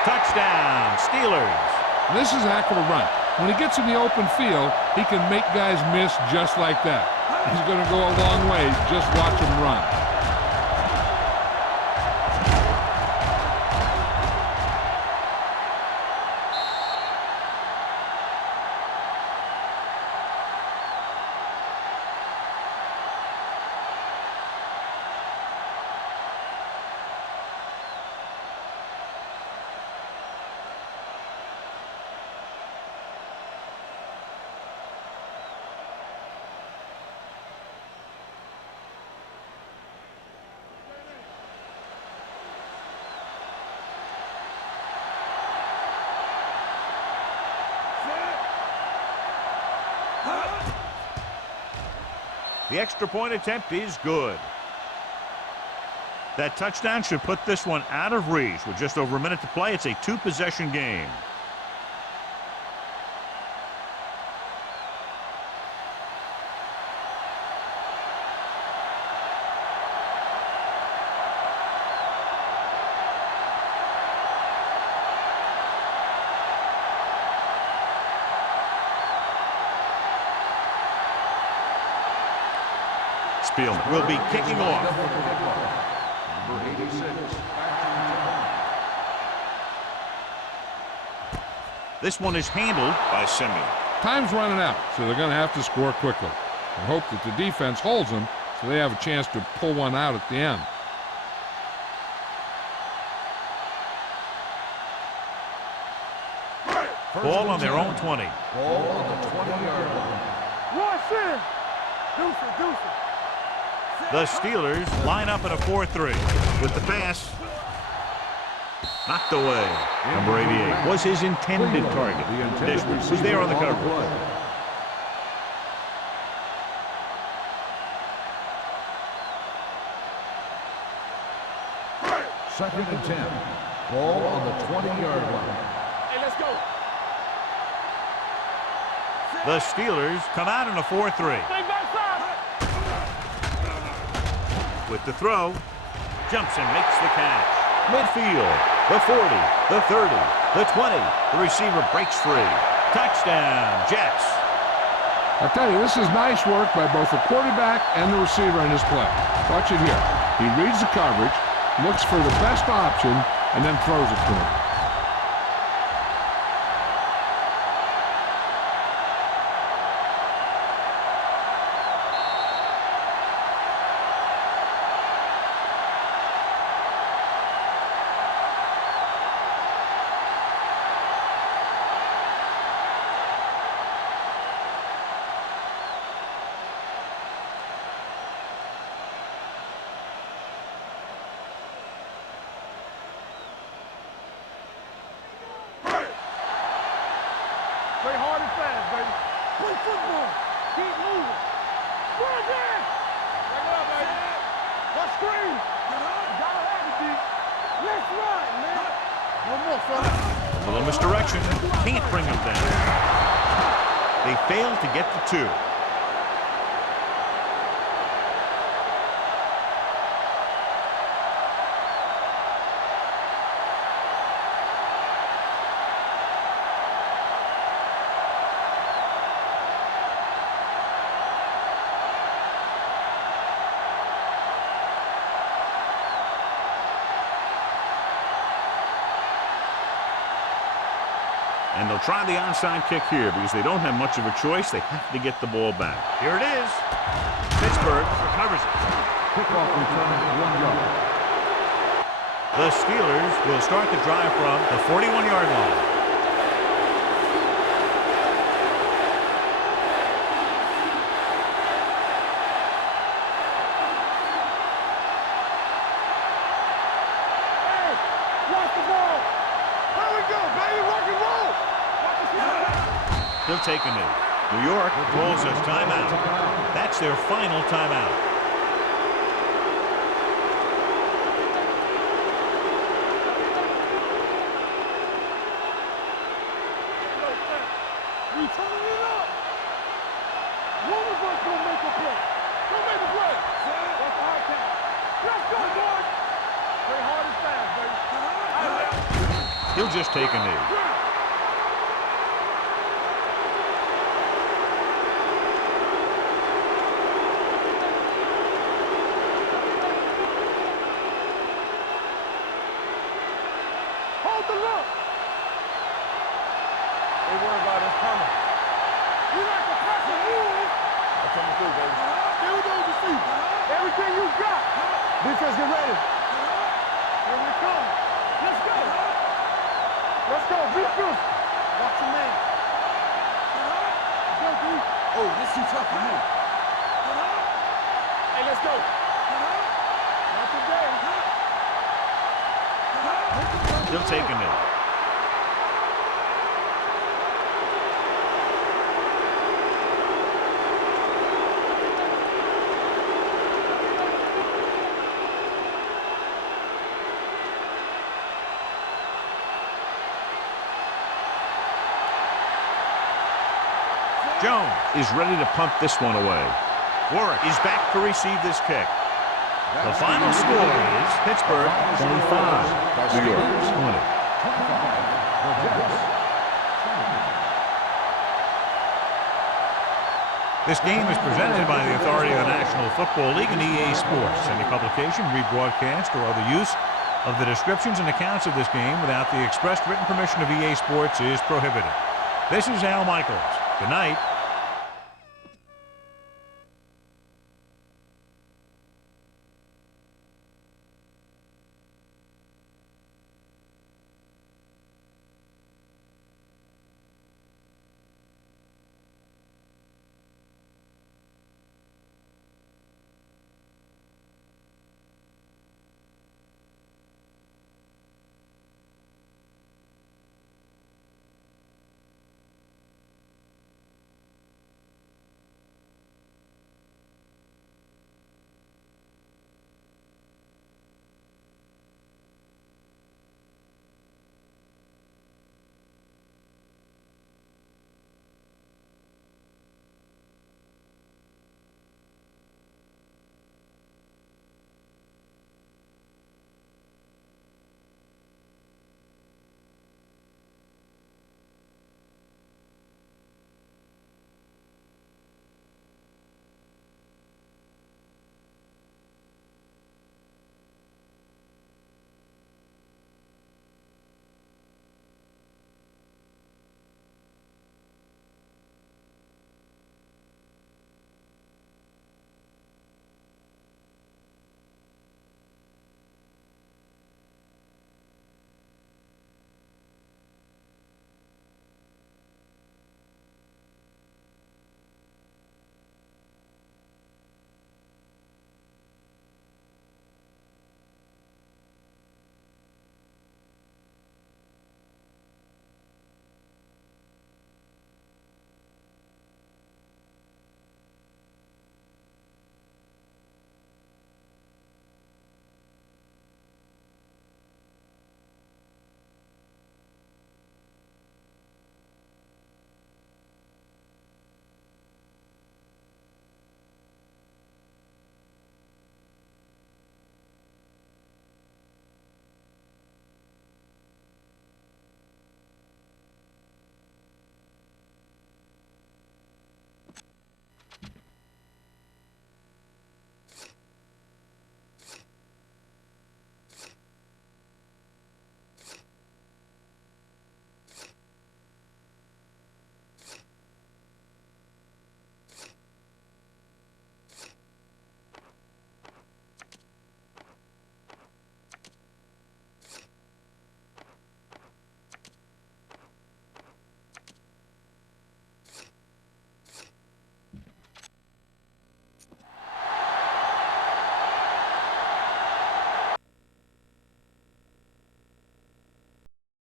Touchdown, Steelers. This is a heck of a run. When he gets in the open field, he can make guys miss just like that. He's going to go a long way. Just watch him run. The extra point attempt is good. That touchdown should put this one out of reach. With just over a minute to play, it's a 2-possession game. Spielman will be kicking off. Number 86. This one is handled by Simeon. Time's running out, so they're going to have to score quickly and hope that the defense holds them so they have a chance to pull one out at the end. Ball on their own 20. Ball on the 20-yard line. Rush in. Deuce it. The Steelers line up in a 4-3 with the pass. Knocked away. Number 88 was his intended target. Dishman was there on the coverage. Second and 10. Ball on the 20-yard line. Hey, let's go. The Steelers come out in a 4-3. Stay backside. With the throw, jumps and makes the catch. Midfield, the 40, the 30, the 20. The receiver breaks free. Touchdown, Jets. I tell you, this is nice work by both the quarterback and the receiver in this play. Watch it here. He reads the coverage, looks for the best option, and then throws it to him. Play hard and fast, baby. Play football. Keep moving. Run there. Back it up, baby. Let's screen. You gotta have it, D. Let's run, man. One more, fella. A little misdirection. Can't bring them down. They fail to get the 2. And they'll try the onside kick here because they don't have much of a choice. They have to get the ball back. Here it is. Pittsburgh recovers it. Kickoff return, 1 yard. The Steelers will start the drive from the 41-yard line. Hey, watch the ball. There we go, baby. Rock and roll. He'll take a knee. New York calls a timeout. That's their final timeout. We turning it up. One of us gonna make a play. Go make a play. That's the high count. Let's go, boys. Play hard and fast, baby. He'll just take a knee. Hold the look. They worry about us coming. We like to press and move. That's what we do, baby. Here we go with the feet. Everything you got. Defense, get ready. Here we come. Let's go. Let's go. Be fierce. Watch your man. Let's go, D. Oh, this too tough for me. Hey, let's go. Not today. He'll take a knee. Jones is ready to pump this one away. Warwick is back to receive this kick. The final score is Pittsburgh 25, New York 20. This game is presented by the authority of the National Football League and EA Sports. Any publication, rebroadcast, or other use of the descriptions and accounts of this game without the expressed written permission of EA Sports is prohibited. This is Al Michaels. Good night.